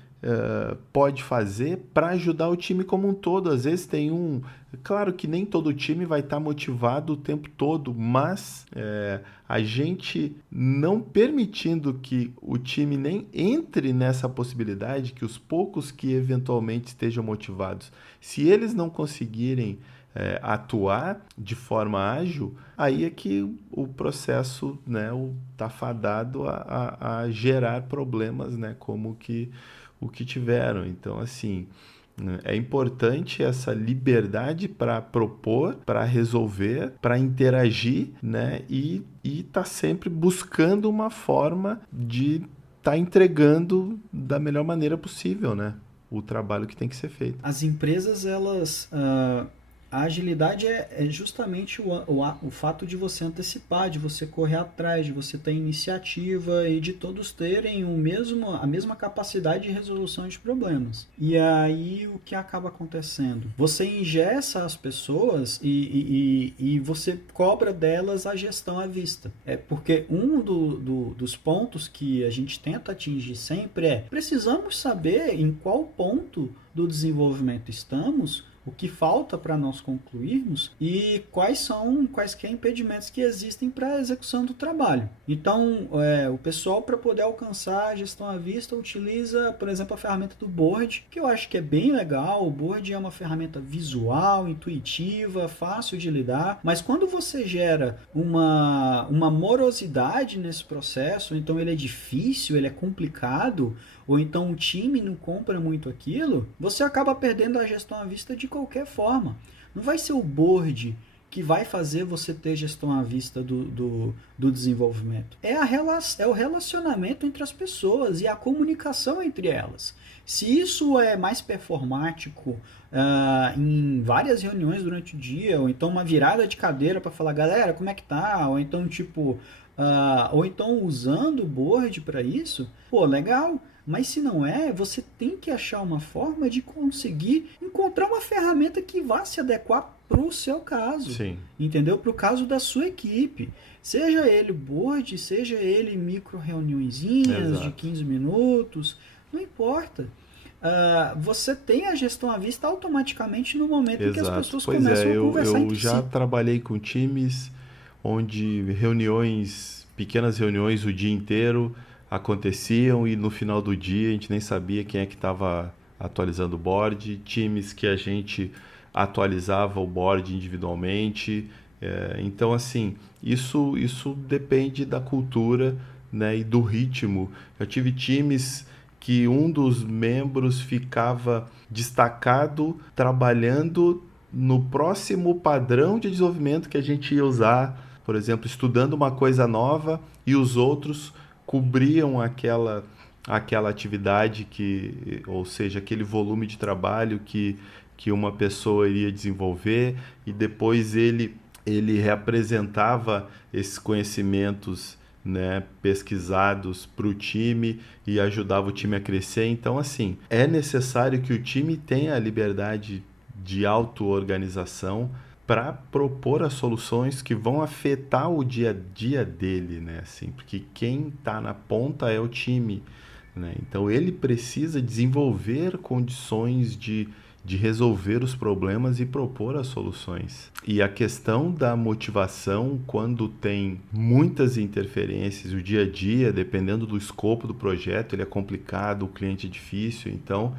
pode fazer para ajudar o time como um todo. Às vezes tem claro que nem todo time vai estar motivado o tempo todo, mas a gente não permitindo que o time nem entre nessa possibilidade, que os poucos que eventualmente estejam motivados, se eles não conseguirem atuar de forma ágil, aí é que o processo, né, está fadado a gerar problemas, né, como o que tiveram. Então, assim, é importante essa liberdade para propor, para resolver, para interagir, né? E tá sempre buscando uma forma de estar entregando da melhor maneira possível, né? O trabalho que tem que ser feito. As empresas, elas... A agilidade é justamente o fato de você antecipar, de você correr atrás, de você ter iniciativa e de todos terem a mesma capacidade de resolução de problemas. E aí o que acaba acontecendo? Você engessa as pessoas e você cobra delas a gestão à vista. Porque um dos pontos que a gente tenta atingir sempre precisamos saber em qual ponto do desenvolvimento estamos, o que falta para nós concluirmos e quais são quaisquer impedimentos que existem para a execução do trabalho. Então, o pessoal, para poder alcançar a gestão à vista, utiliza, por exemplo, a ferramenta do Board, que eu acho que é bem legal. O Board é uma ferramenta visual, intuitiva, fácil de lidar, mas quando você gera uma morosidade nesse processo, então ele é difícil, ele é complicado, ou então o time não compra muito aquilo, você acaba perdendo a gestão à vista de qualquer forma. Não vai ser o board que vai fazer você ter gestão à vista do desenvolvimento. É o relacionamento entre as pessoas e a comunicação entre elas. Se isso é mais performático em várias reuniões durante o dia, ou então uma virada de cadeira para falar, galera, como é que tá? Ou então ou então usando o board para isso, legal. Mas se não você tem que achar uma forma de conseguir encontrar uma ferramenta que vá se adequar para o seu caso. Sim. Entendeu? Para o caso da sua equipe. Seja ele board, seja ele micro reuniõezinhas de 15 minutos, não importa. Você tem a gestão à vista automaticamente no momento em que as pessoas começam a conversar entre si. Eu já trabalhei com times onde pequenas reuniões o dia inteiro aconteciam e no final do dia a gente nem sabia quem é que estava atualizando o board, times que a gente atualizava o board individualmente. Então, assim, isso depende da cultura, né, e do ritmo. Eu tive times que um dos membros ficava destacado trabalhando no próximo padrão de desenvolvimento que a gente ia usar, por exemplo, estudando uma coisa nova, e os outros cobriam aquela atividade, ou seja, aquele volume de trabalho que uma pessoa iria desenvolver, e depois ele reapresentava esses conhecimentos, né, pesquisados para o time e ajudava o time a crescer. Então, assim, é necessário que o time tenha a liberdade de auto-organização para propor as soluções que vão afetar o dia a dia dele, né? Assim, porque quem está na ponta é o time, né? Então ele precisa desenvolver condições de resolver os problemas e propor as soluções. E a questão da motivação, quando tem muitas interferências, o dia a dia, dependendo do escopo do projeto, ele é complicado, o cliente é difícil, então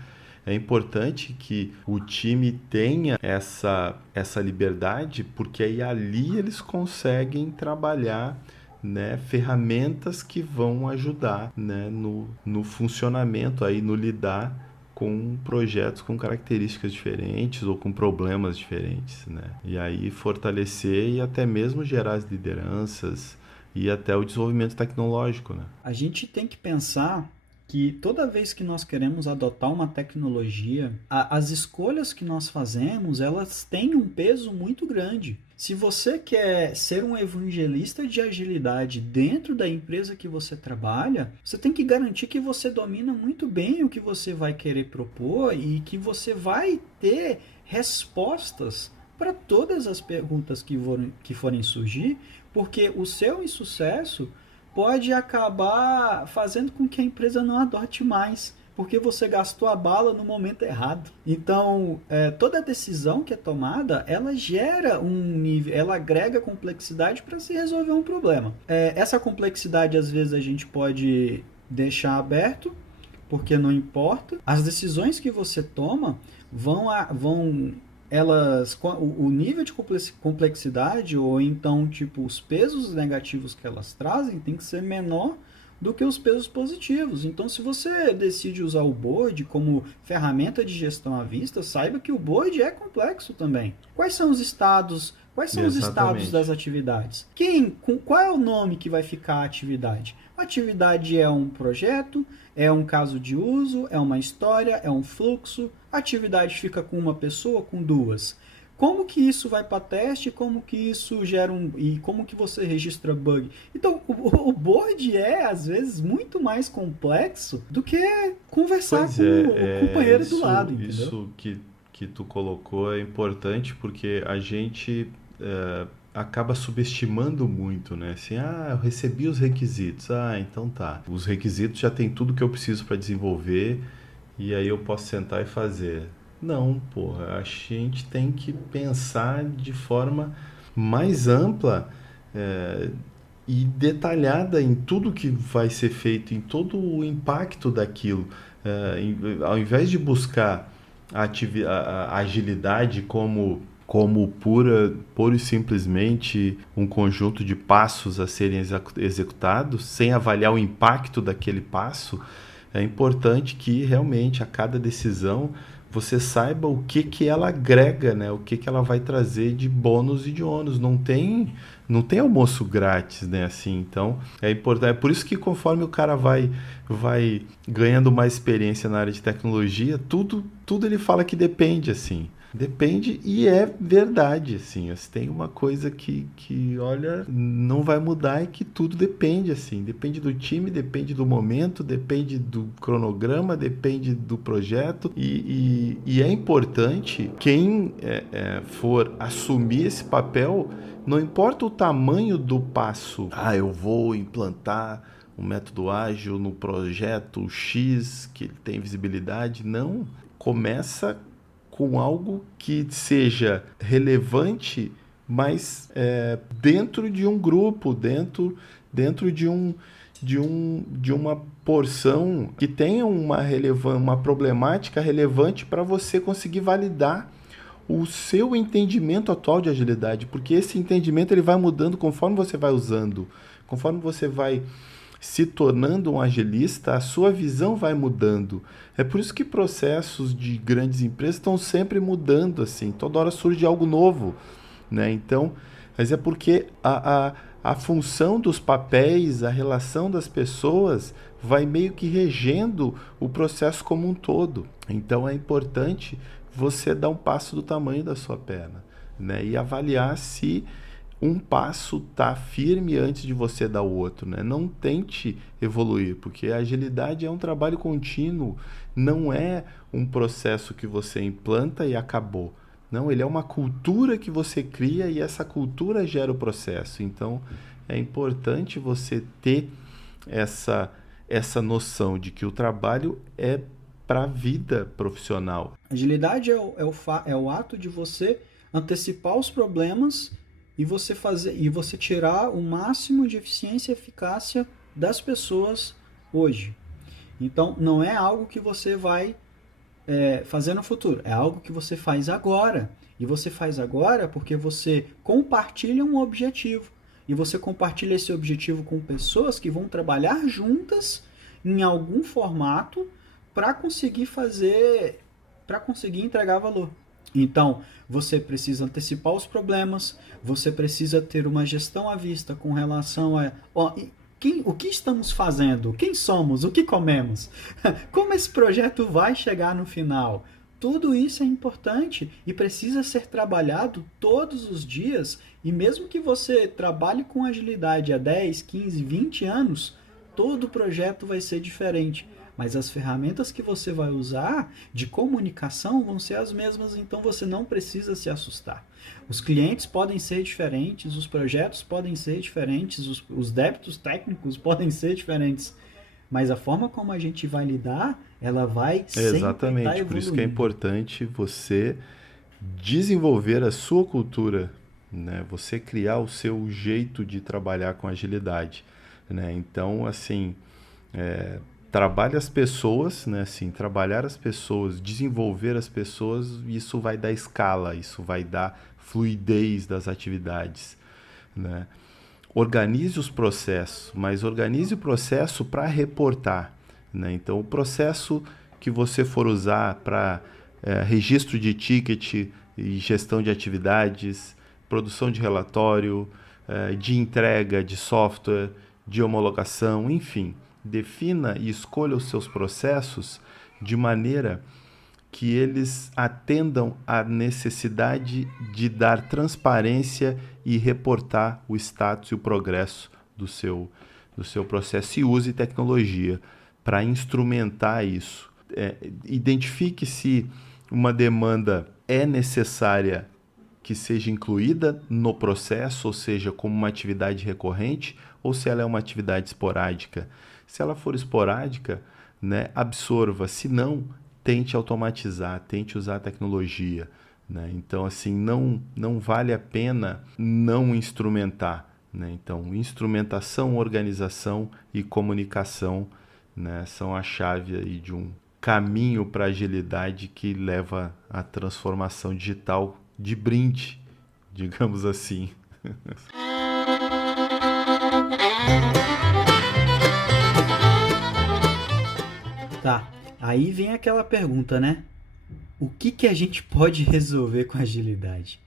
É importante que o time tenha essa liberdade, porque aí ali eles conseguem trabalhar, né, ferramentas que vão ajudar, né, no funcionamento, aí, no lidar com projetos com características diferentes ou com problemas diferentes, né? E aí fortalecer e até mesmo gerar as lideranças e até o desenvolvimento tecnológico, né? A gente tem que pensar que toda vez que nós queremos adotar uma tecnologia, as escolhas que nós fazemos, elas têm um peso muito grande. Se você quer ser um evangelista de agilidade dentro da empresa que você trabalha, você tem que garantir que você domina muito bem o que você vai querer propor e que você vai ter respostas para todas as perguntas que forem surgir, porque o seu insucesso pode acabar fazendo com que a empresa não adote mais, porque você gastou a bala no momento errado. Então, toda decisão que é tomada, ela gera um nível, ela agrega complexidade para se resolver um problema. Essa complexidade, às vezes, a gente pode deixar aberto, porque não importa. As decisões que você toma o nível de complexidade ou então tipo os pesos negativos que elas trazem tem que ser menor do que os pesos positivos. Então, se você decide usar o board como ferramenta de gestão à vista, saiba que o board é complexo também. Quais são os estados? Quais são os estados das atividades? Qual é o nome que vai ficar a atividade? A atividade é um projeto, é um caso de uso, é uma história, é um fluxo. A atividade fica com uma pessoa, com duas. Como que isso vai para teste? Como que isso gera e como que você registra bug? Então, o board é, às vezes, muito mais complexo do que conversar com o companheiro do lado, entendeu? Isso que tu colocou é importante porque a gente acaba subestimando muito, né? Assim, eu recebi os requisitos. Então tá. Os requisitos já tem tudo que eu preciso para desenvolver e aí eu posso sentar e fazer. Não, porra, a gente tem que pensar de forma mais ampla e detalhada em tudo que vai ser feito, em todo o impacto daquilo. Ao invés de buscar a agilidade como pura e simplesmente um conjunto de passos a serem executados, sem avaliar o impacto daquele passo, é importante que realmente a cada decisão você saiba o que ela agrega, né? O que ela vai trazer de bônus e de ônus. Não tem almoço grátis, né? Assim, então, é importante. É por isso que conforme o cara vai ganhando mais experiência na área de tecnologia, tudo ele fala que depende, assim. Depende e é verdade, assim. Tem uma coisa que, olha, não vai mudar, é que tudo depende, assim. Depende do time, depende do momento, depende do cronograma, depende do projeto. E é importante quem for assumir esse papel, não importa o tamanho do passo. Eu vou implantar um método ágil no projeto X, que tem visibilidade. Não, começa com algo que seja relevante, mas dentro de um grupo, dentro de uma porção que tenha uma problemática relevante para você conseguir validar o seu entendimento atual de agilidade, porque esse entendimento ele vai mudando conforme você vai usando, conforme você vai se tornando um agilista, a sua visão vai mudando. É por isso que processos de grandes empresas estão sempre mudando, assim, toda hora surge algo novo, né? Então, mas é porque a função dos papéis, a relação das pessoas vai meio que regendo o processo como um todo. Então é importante você dar um passo do tamanho da sua perna, né? E avaliar se um passo está firme antes de você dar o outro, né? Não tente evoluir, porque a agilidade é um trabalho contínuo, não é um processo que você implanta e acabou. Não, ele é uma cultura que você cria e essa cultura gera o processo. Então, é importante você ter essa noção de que o trabalho é para a vida profissional. Agilidade é o ato de você antecipar os problemas e você tirar o máximo de eficiência e eficácia das pessoas hoje. Então, não é algo que você vai fazer no futuro, é algo que você faz agora. E você faz agora porque você compartilha um objetivo. E você compartilha esse objetivo com pessoas que vão trabalhar juntas em algum formato para conseguir para conseguir entregar valor. Então, você precisa antecipar os problemas, você precisa ter uma gestão à vista com relação a o que estamos fazendo, quem somos, o que comemos, como esse projeto vai chegar no final. Tudo isso é importante e precisa ser trabalhado todos os dias. E mesmo que você trabalhe com agilidade há 10, 15, 20 anos, todo projeto vai ser diferente. Mas as ferramentas que você vai usar de comunicação vão ser as mesmas, então você não precisa se assustar. Os clientes podem ser diferentes, os projetos podem ser diferentes, os débitos técnicos podem ser diferentes, mas a forma como a gente vai lidar, ela vai sempre estar Exatamente, por isso que é evoluindo. importante você desenvolver a sua cultura, né? Você criar o seu jeito de trabalhar com agilidade, né? Então, assim, trabalhe as pessoas, né? Assim, trabalhar as pessoas, desenvolver as pessoas, isso vai dar escala, isso vai dar fluidez das atividades, né? Organize os processos, mas organize o processo para reportar, né? Então, o processo que você for usar para registro de ticket e gestão de atividades, produção de relatório, de entrega de software, de homologação, enfim, defina e escolha os seus processos de maneira que eles atendam à necessidade de dar transparência e reportar o status e o progresso do seu processo, e use tecnologia para instrumentar isso. Identifique se uma demanda é necessária que seja incluída no processo, ou seja, como uma atividade recorrente, ou se ela é uma atividade esporádica. Se ela for esporádica, né, absorva. Se não, tente automatizar, tente usar a tecnologia, né? Então, assim, não vale a pena não instrumentar, né? Então, instrumentação, organização e comunicação, né, são a chave aí de um caminho para agilidade que leva à transformação digital de brinde, digamos assim. Tá, aí vem aquela pergunta, né? O que que a gente pode resolver com agilidade?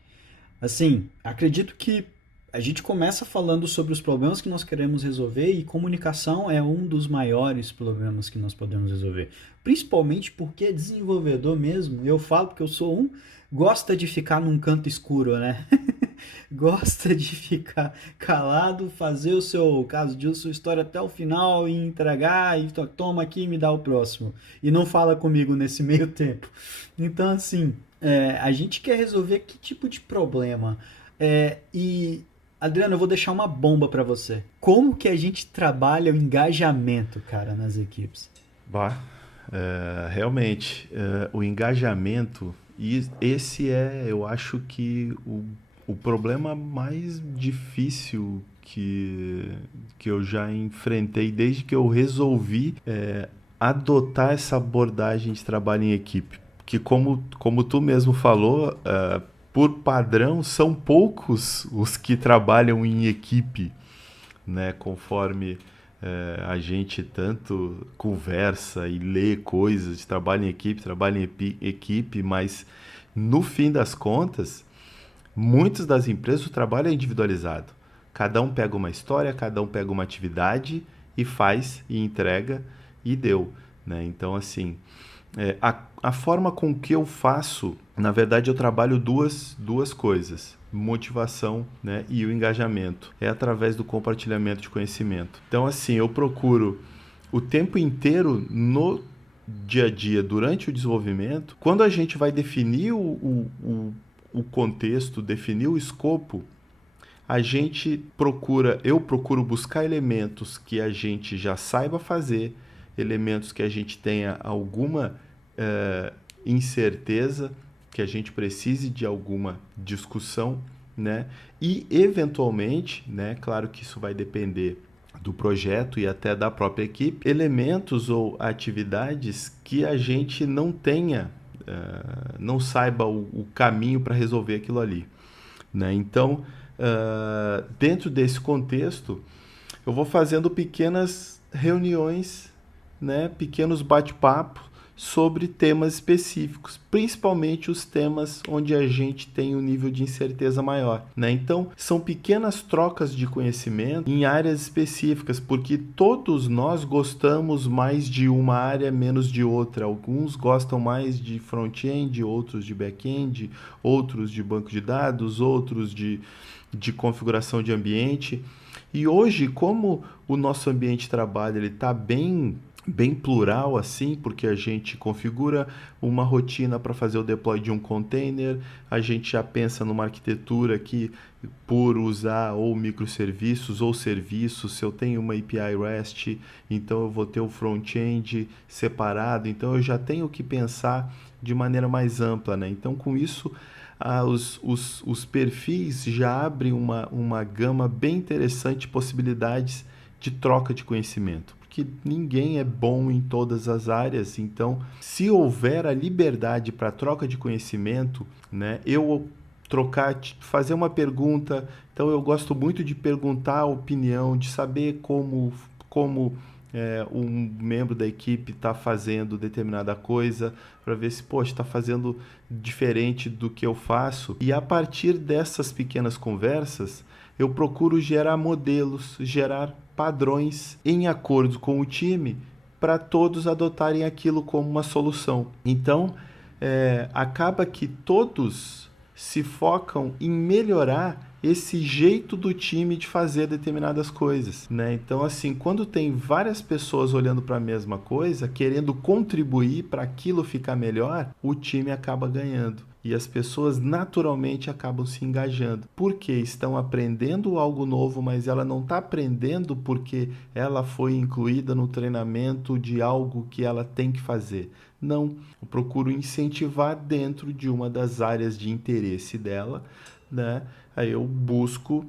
Assim, acredito que a gente começa falando sobre os problemas que nós queremos resolver e comunicação é um dos maiores problemas que nós podemos resolver. Principalmente porque desenvolvedor mesmo, eu falo porque eu sou um, gosta de ficar num canto escuro, né? Gosta de ficar calado, fazer o seu caso de sua história até o final e entregar e toma aqui e me dá o próximo. E não fala comigo nesse meio tempo. Então, assim, a gente quer resolver que tipo de problema? Adriano, eu vou deixar uma bomba para você. Como que a gente trabalha o engajamento, cara, nas equipes? Bah, realmente, o engajamento, e esse eu acho que o problema mais difícil que eu já enfrentei desde que eu resolvi adotar essa abordagem de trabalho em equipe. Que como tu mesmo falou, por padrão, são poucos os que trabalham em equipe, né? Conforme a gente tanto conversa e lê coisas, trabalha em equipe, mas no fim das contas, muitas das empresas o trabalho é individualizado. Cada um pega uma história, cada um pega uma atividade e faz e entrega e deu, né? Então, assim, a forma com que eu faço, na verdade, eu trabalho duas coisas. Motivação, né, e o engajamento. É através do compartilhamento de conhecimento. Então, assim, eu procuro o tempo inteiro no dia a dia, durante o desenvolvimento, quando a gente vai definir o contexto, definir o escopo, eu procuro buscar elementos que a gente já saiba fazer, elementos que a gente tenha alguma incerteza, que a gente precise de alguma discussão, né? E eventualmente, né, claro que isso vai depender do projeto e até da própria equipe, elementos ou atividades que a gente não tenha, não saiba o caminho para resolver aquilo ali, né? Então, dentro desse contexto, eu vou fazendo pequenas reuniões, né, pequenos bate-papos sobre temas específicos, principalmente os temas onde a gente tem um nível de incerteza maior, né? Então, são pequenas trocas de conhecimento em áreas específicas, porque todos nós gostamos mais de uma área, menos de outra. Alguns gostam mais de front-end, outros de back-end, outros de banco de dados, outros de configuração de ambiente. E hoje, como o nosso ambiente de trabalho ele está bem plural assim, porque a gente configura uma rotina para fazer o deploy de um container, a gente já pensa numa arquitetura que, por usar ou microserviços ou serviços, se eu tenho uma API REST, então eu vou ter o front-end separado, então eu já tenho que pensar de maneira mais ampla, né? Então, com isso, os perfis já abrem uma gama bem interessante de possibilidades de troca de conhecimento, porque ninguém é bom em todas as áreas. Então, se houver a liberdade para troca de conhecimento, né, eu trocar, fazer uma pergunta, então eu gosto muito de perguntar a opinião, de saber como um membro da equipe está fazendo determinada coisa, para ver se, poxa, está fazendo diferente do que eu faço. E a partir dessas pequenas conversas, eu procuro gerar modelos, gerar padrões em acordo com o time para todos adotarem aquilo como uma solução. Então, acaba que todos se focam em melhorar esse jeito do time de fazer determinadas coisas, né? Então, assim, quando tem várias pessoas olhando para a mesma coisa, querendo contribuir para aquilo ficar melhor, o time acaba ganhando. E as pessoas naturalmente acabam se engajando, porque estão aprendendo algo novo, mas ela não está aprendendo porque ela foi incluída no treinamento de algo que ela tem que fazer. Não, eu procuro incentivar dentro de uma das áreas de interesse dela, né? Aí eu busco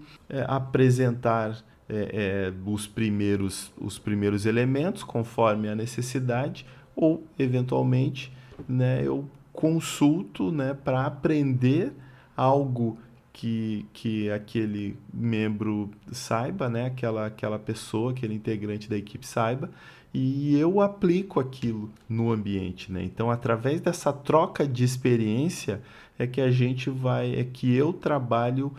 apresentar os primeiros elementos conforme a necessidade, ou eventualmente, né, eu consulto, né, para aprender algo que aquele membro saiba, né, aquela pessoa, aquele integrante da equipe saiba, e eu aplico aquilo no ambiente, né? Então, através dessa troca de experiência é que eu trabalho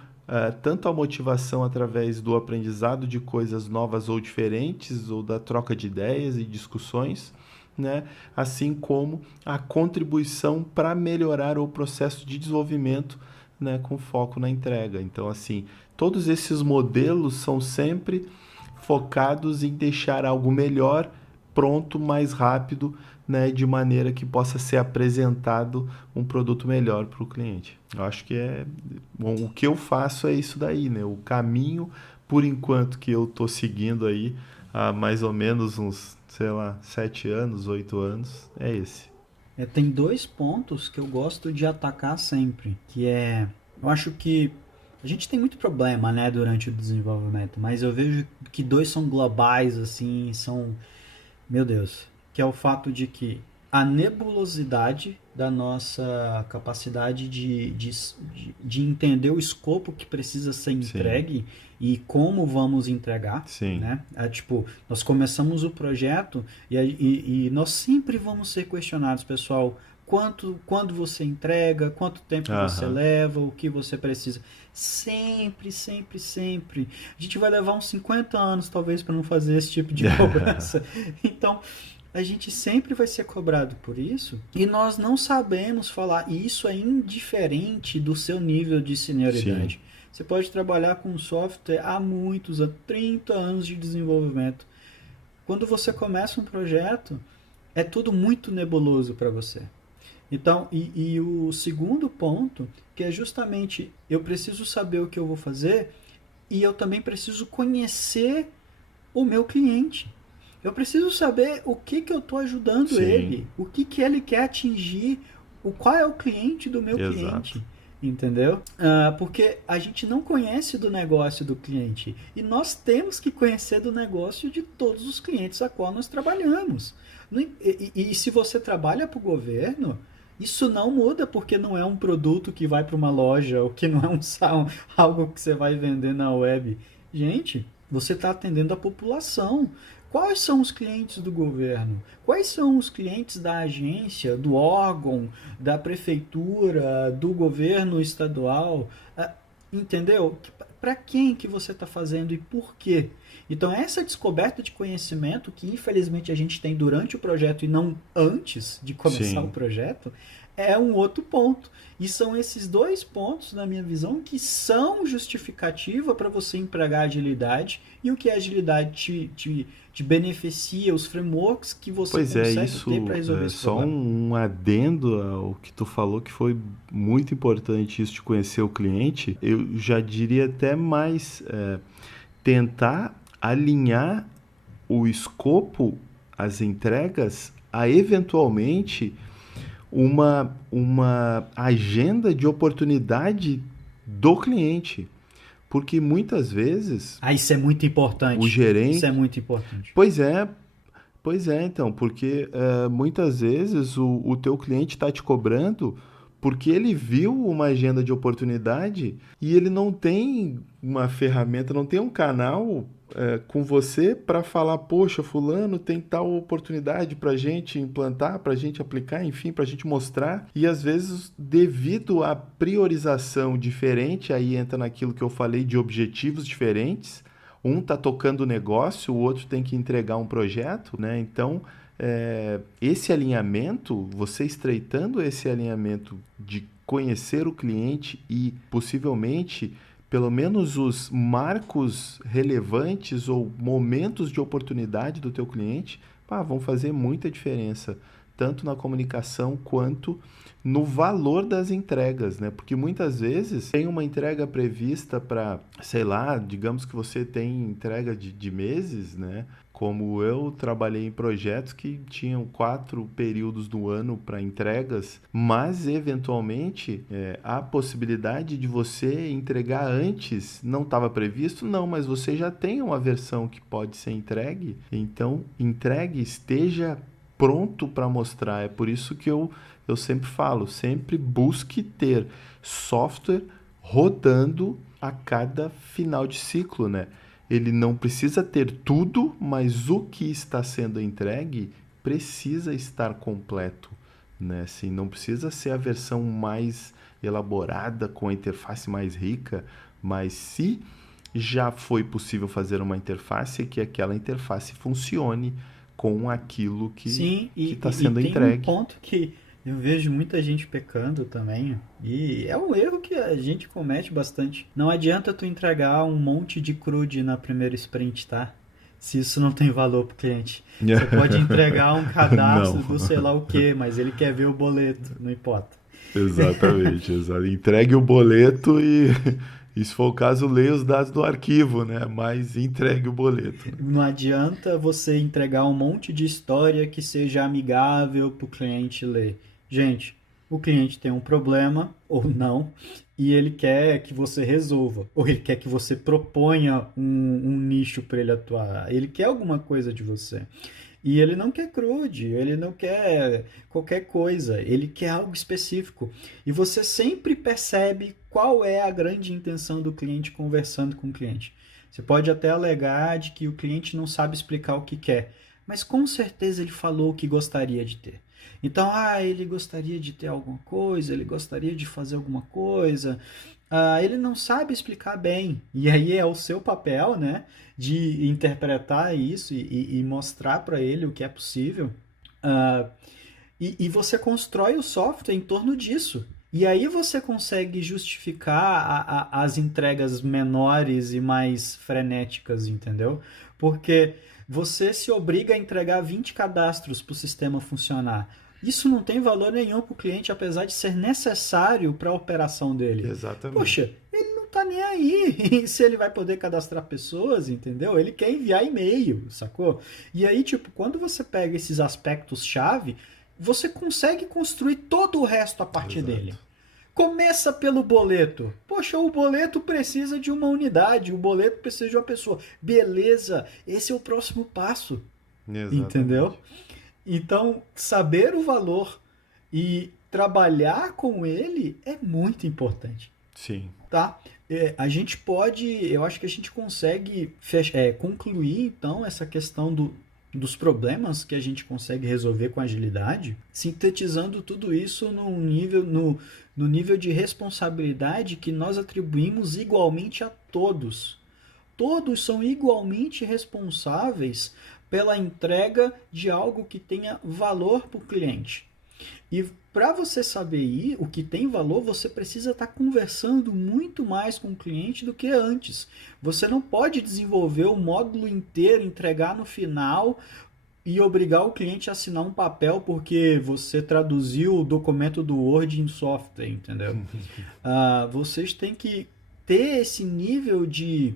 tanto a motivação através do aprendizado de coisas novas ou diferentes, ou da troca de ideias e discussões, né? Assim como a contribuição para melhorar o processo de desenvolvimento, né, com foco na entrega. Então, assim, todos esses modelos são sempre focados em deixar algo melhor, pronto, mais rápido, né, de maneira que possa ser apresentado um produto melhor para o cliente. Eu acho que o que eu faço é isso daí, né? O caminho, por enquanto, que eu estou seguindo aí há mais ou menos uns, sei lá, 7 anos, 8 anos, é esse. Tem dois pontos que eu gosto de atacar sempre, eu acho que a gente tem muito problema, né, durante o desenvolvimento, mas eu vejo que dois são globais, assim, meu Deus, que é o fato de que a nebulosidade da nossa capacidade de entender o escopo que precisa ser entregue. Sim. E como vamos entregar. Sim. Né? Tipo, nós começamos o projeto e nós sempre vamos ser questionados, pessoal, quando você entrega, quanto tempo você leva, o que você precisa. Sempre, sempre, sempre. A gente vai levar uns 50 anos, talvez, para não fazer esse tipo de cobrança. Então, a gente sempre vai ser cobrado por isso e nós não sabemos falar. E isso é indiferente do seu nível de senioridade. Sim. Você pode trabalhar com software há 30 anos de desenvolvimento. Quando você começa um projeto, é tudo muito nebuloso para você. Então, e o segundo ponto, que é justamente, eu preciso saber o que eu vou fazer e eu também preciso conhecer o meu cliente. Eu preciso saber o que eu estou ajudando ele, o que ele quer atingir, qual é o cliente do meu cliente. entendeu? Porque a gente não conhece do negócio do cliente e nós temos que conhecer do negócio de todos os clientes a qual nós trabalhamos. E se você trabalha para o governo, isso não muda porque não é um produto que vai para uma loja ou que não é algo que você vai vender na web. Gente, você está atendendo a população. Quais são os clientes do governo? Quais são os clientes da agência, do órgão, da prefeitura, do governo estadual? Entendeu? Para quem que você está fazendo e por quê? Então, essa descoberta de conhecimento que, infelizmente, a gente tem durante o projeto e não antes de começar o Sim. projeto, é um outro ponto. E são esses dois pontos, na minha visão, que são justificativa para você empregar agilidade e o que a agilidade te beneficia, os frameworks que você Pois é, consegue isso ter para resolver é esse só problema. um adendo ao que tu falou, que foi muito importante isso de conhecer o cliente. Eu já diria até mais, tentar alinhar o escopo, as entregas, a eventualmente uma agenda de oportunidade do cliente. Porque muitas vezes Isso é muito o importante. Isso é gerente. muito importante. Pois é, pois é, então, porque muitas vezes o teu cliente está te cobrando porque ele viu uma agenda de oportunidade e ele não tem uma ferramenta, não tem um canal com você para falar, poxa, fulano tem tal oportunidade para a gente implantar, para a gente aplicar, enfim, para a gente mostrar. E às vezes, devido à priorização diferente, aí entra naquilo que eu falei de objetivos diferentes. Um está tocando o negócio, o outro tem que entregar um projeto, né? Então, esse alinhamento, você estreitando esse alinhamento de conhecer o cliente e possivelmente, pelo menos os marcos relevantes ou momentos de oportunidade do teu cliente, vão fazer muita diferença, tanto na comunicação quanto no valor das entregas, né? Porque muitas vezes tem uma entrega prevista para, sei lá, digamos que você tem entrega de meses, né? Como eu trabalhei em projetos que tinham 4 períodos do ano para entregas, mas eventualmente a possibilidade de você entregar antes não estava previsto, não, mas você já tem uma versão que pode ser entregue, então entregue, esteja pronto para mostrar. É por isso que eu sempre falo, sempre busque ter software rodando a cada final de ciclo, né? Ele não precisa ter tudo, mas o que está sendo entregue precisa estar completo, né? Assim, não precisa ser a versão mais elaborada, com a interface mais rica, mas se já foi possível fazer uma interface, que aquela interface funcione com aquilo que Sim, está e sendo tem um entregue. ponto que eu vejo muita gente pecando também, e é um erro que a gente comete bastante. Não adianta tu entregar um monte de CRUD na primeira sprint, tá? Se isso não tem valor pro cliente. Você pode entregar um Não, cadastro do sei lá o que, mas ele quer ver o boleto, não importa. exatamente, exato. Entregue o boleto e, se for o caso, leia os dados do arquivo, né? Mas entregue o boleto. Não adianta você entregar um monte de história que seja amigável para o cliente ler. Gente, o cliente tem um problema, ou não, e ele quer que você resolva, ou ele quer que você proponha um nicho para ele atuar. Ele quer alguma coisa de você. E ele não quer crude, ele não quer qualquer coisa, ele quer algo específico. E você sempre percebe qual é a grande intenção do cliente conversando com o cliente. Você pode até alegar de que o cliente não sabe explicar o que quer, mas com certeza ele falou o que gostaria de ter. Então, ele gostaria de ter alguma coisa, ele gostaria de fazer alguma coisa, ele não sabe explicar bem. E aí é o seu papel, né, de interpretar isso e mostrar para ele o que é possível. Ah, e você constrói o software em torno disso. E aí você consegue justificar as entregas menores e mais frenéticas, entendeu? Porque você se obriga a entregar 20 cadastros para o sistema funcionar. Isso não tem valor nenhum para o cliente, apesar de ser necessário para a operação dele. Exatamente. Poxa, ele não tá nem aí se ele vai poder cadastrar pessoas, entendeu? Ele quer enviar e-mail, sacou? E aí, tipo, quando você pega esses aspectos-chave, você consegue construir todo o resto a partir dele. Exato. Começa pelo boleto. Poxa, o boleto precisa de uma unidade, o boleto precisa de uma pessoa. Beleza, esse é o próximo passo. Entendeu? Exatamente. Então, saber o valor e trabalhar com ele é muito importante, Sim. tá? A gente pode, eu acho que a gente consegue concluir então essa questão dos problemas que a gente consegue resolver com agilidade, sintetizando tudo isso no nível de responsabilidade que nós atribuímos igualmente a todos. Todos são igualmente responsáveis pela entrega de algo que tenha valor para o cliente. E para você saber o que tem valor, você precisa estar conversando muito mais com o cliente do que antes. Você não pode desenvolver o módulo inteiro, entregar no final e obrigar o cliente a assinar um papel porque você traduziu o documento do Word em software, entendeu? Vocês têm que ter esse nível de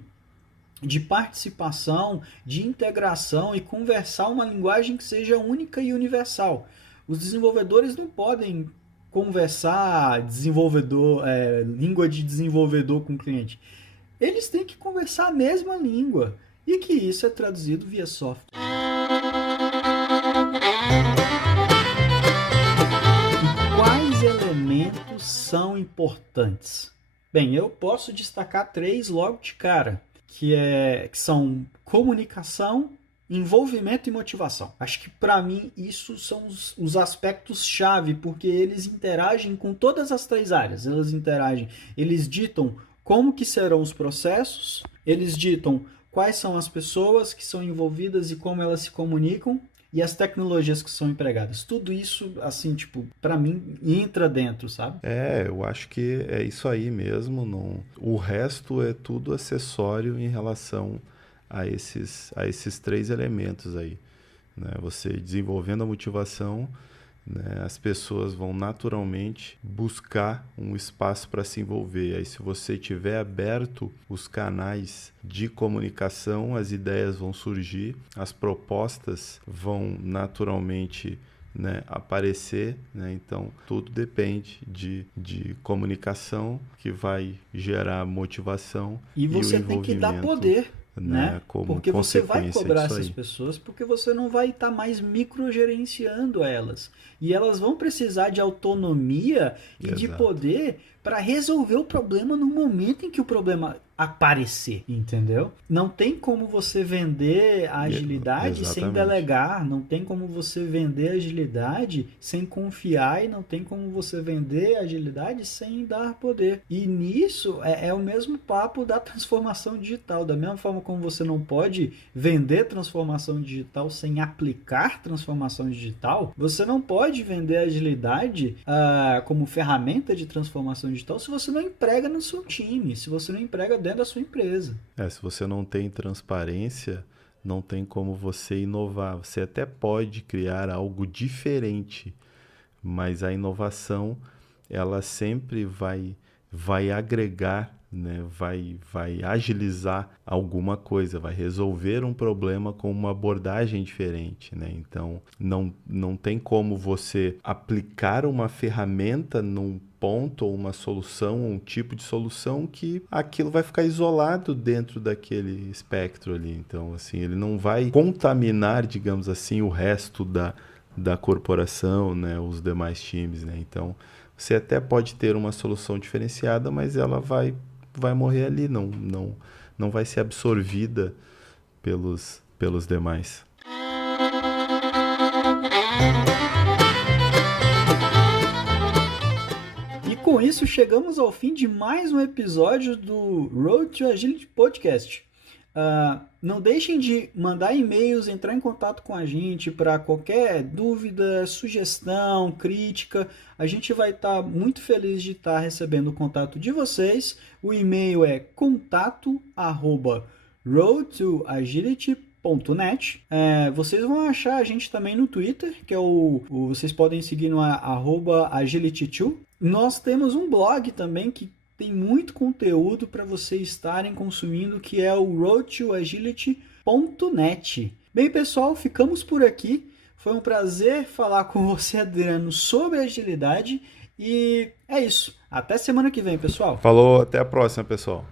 participação, de integração e conversar uma linguagem que seja única e universal. Os desenvolvedores não podem conversar língua de desenvolvedor com o cliente. Eles têm que conversar a mesma língua e que isso é traduzido via software. E quais elementos são importantes? Bem, eu posso destacar 3 logo de cara, que são comunicação, envolvimento e motivação. Acho que para mim isso são os aspectos-chave, porque eles interagem com todas as 3 áreas. Eles ditam como que serão os processos, eles ditam quais são as pessoas que são envolvidas e como elas se comunicam, e as tecnologias que são empregadas. Tudo isso, assim, tipo, para mim, entra dentro, sabe? Eu acho que é isso aí mesmo. Não... O resto é tudo acessório em relação a esses 3 elementos aí, né? Você desenvolvendo a motivação, né, as pessoas vão naturalmente buscar um espaço para se envolver. Aí, se você tiver aberto os canais de comunicação, as ideias vão surgir, as propostas vão naturalmente, né, aparecer, né? Então, tudo depende de comunicação, que vai gerar motivação e o você tem que dar poder, né? Como porque você vai consequência cobrar disso essas aí. pessoas, porque você não vai estar mais microgerenciando elas. E elas vão precisar de autonomia e de Exato. poder para resolver o problema no momento em que o problema aparecer, entendeu? Não tem como você vender a agilidade sem Exatamente. delegar, não tem como você vender agilidade sem confiar e não tem como você vender agilidade sem dar poder. E nisso é o mesmo papo da transformação digital. Da mesma forma como você não pode vender transformação digital sem aplicar transformação digital, você não pode vender agilidade como ferramenta de transformação digital se você não emprega no seu time, se você não emprega dentro da sua empresa. Se você não tem transparência, não tem como você inovar. Você até pode criar algo diferente, mas a inovação, ela sempre vai agregar, né? Vai agilizar alguma coisa, vai resolver um problema com uma abordagem diferente, né? Então, não tem como você aplicar uma ferramenta num ponto ou uma solução, ou um tipo de solução que aquilo vai ficar isolado dentro daquele espectro ali. Então, assim, ele não vai contaminar, digamos assim, o resto da corporação, né? Os demais times, né? Então, você até pode ter uma solução diferenciada, mas ela vai morrer ali, não vai ser absorvida pelos demais. E com isso chegamos ao fim de mais um episódio do Road to Agility Podcast. Não deixem de mandar e-mails, entrar em contato com a gente para qualquer dúvida, sugestão, crítica. A gente vai estar muito feliz de estar recebendo o contato de vocês. O e-mail é contato@roadtoagility.net. Vocês vão achar a gente também no Twitter, que é vocês podem seguir no @agility2. Nós temos um blog também que tem muito conteúdo para vocês estarem consumindo, que é o roadtoagility.net. Bem, pessoal, ficamos por aqui. Foi um prazer falar com você, Adriano, sobre agilidade E é isso. Até semana que vem, pessoal. Falou, até a próxima, pessoal.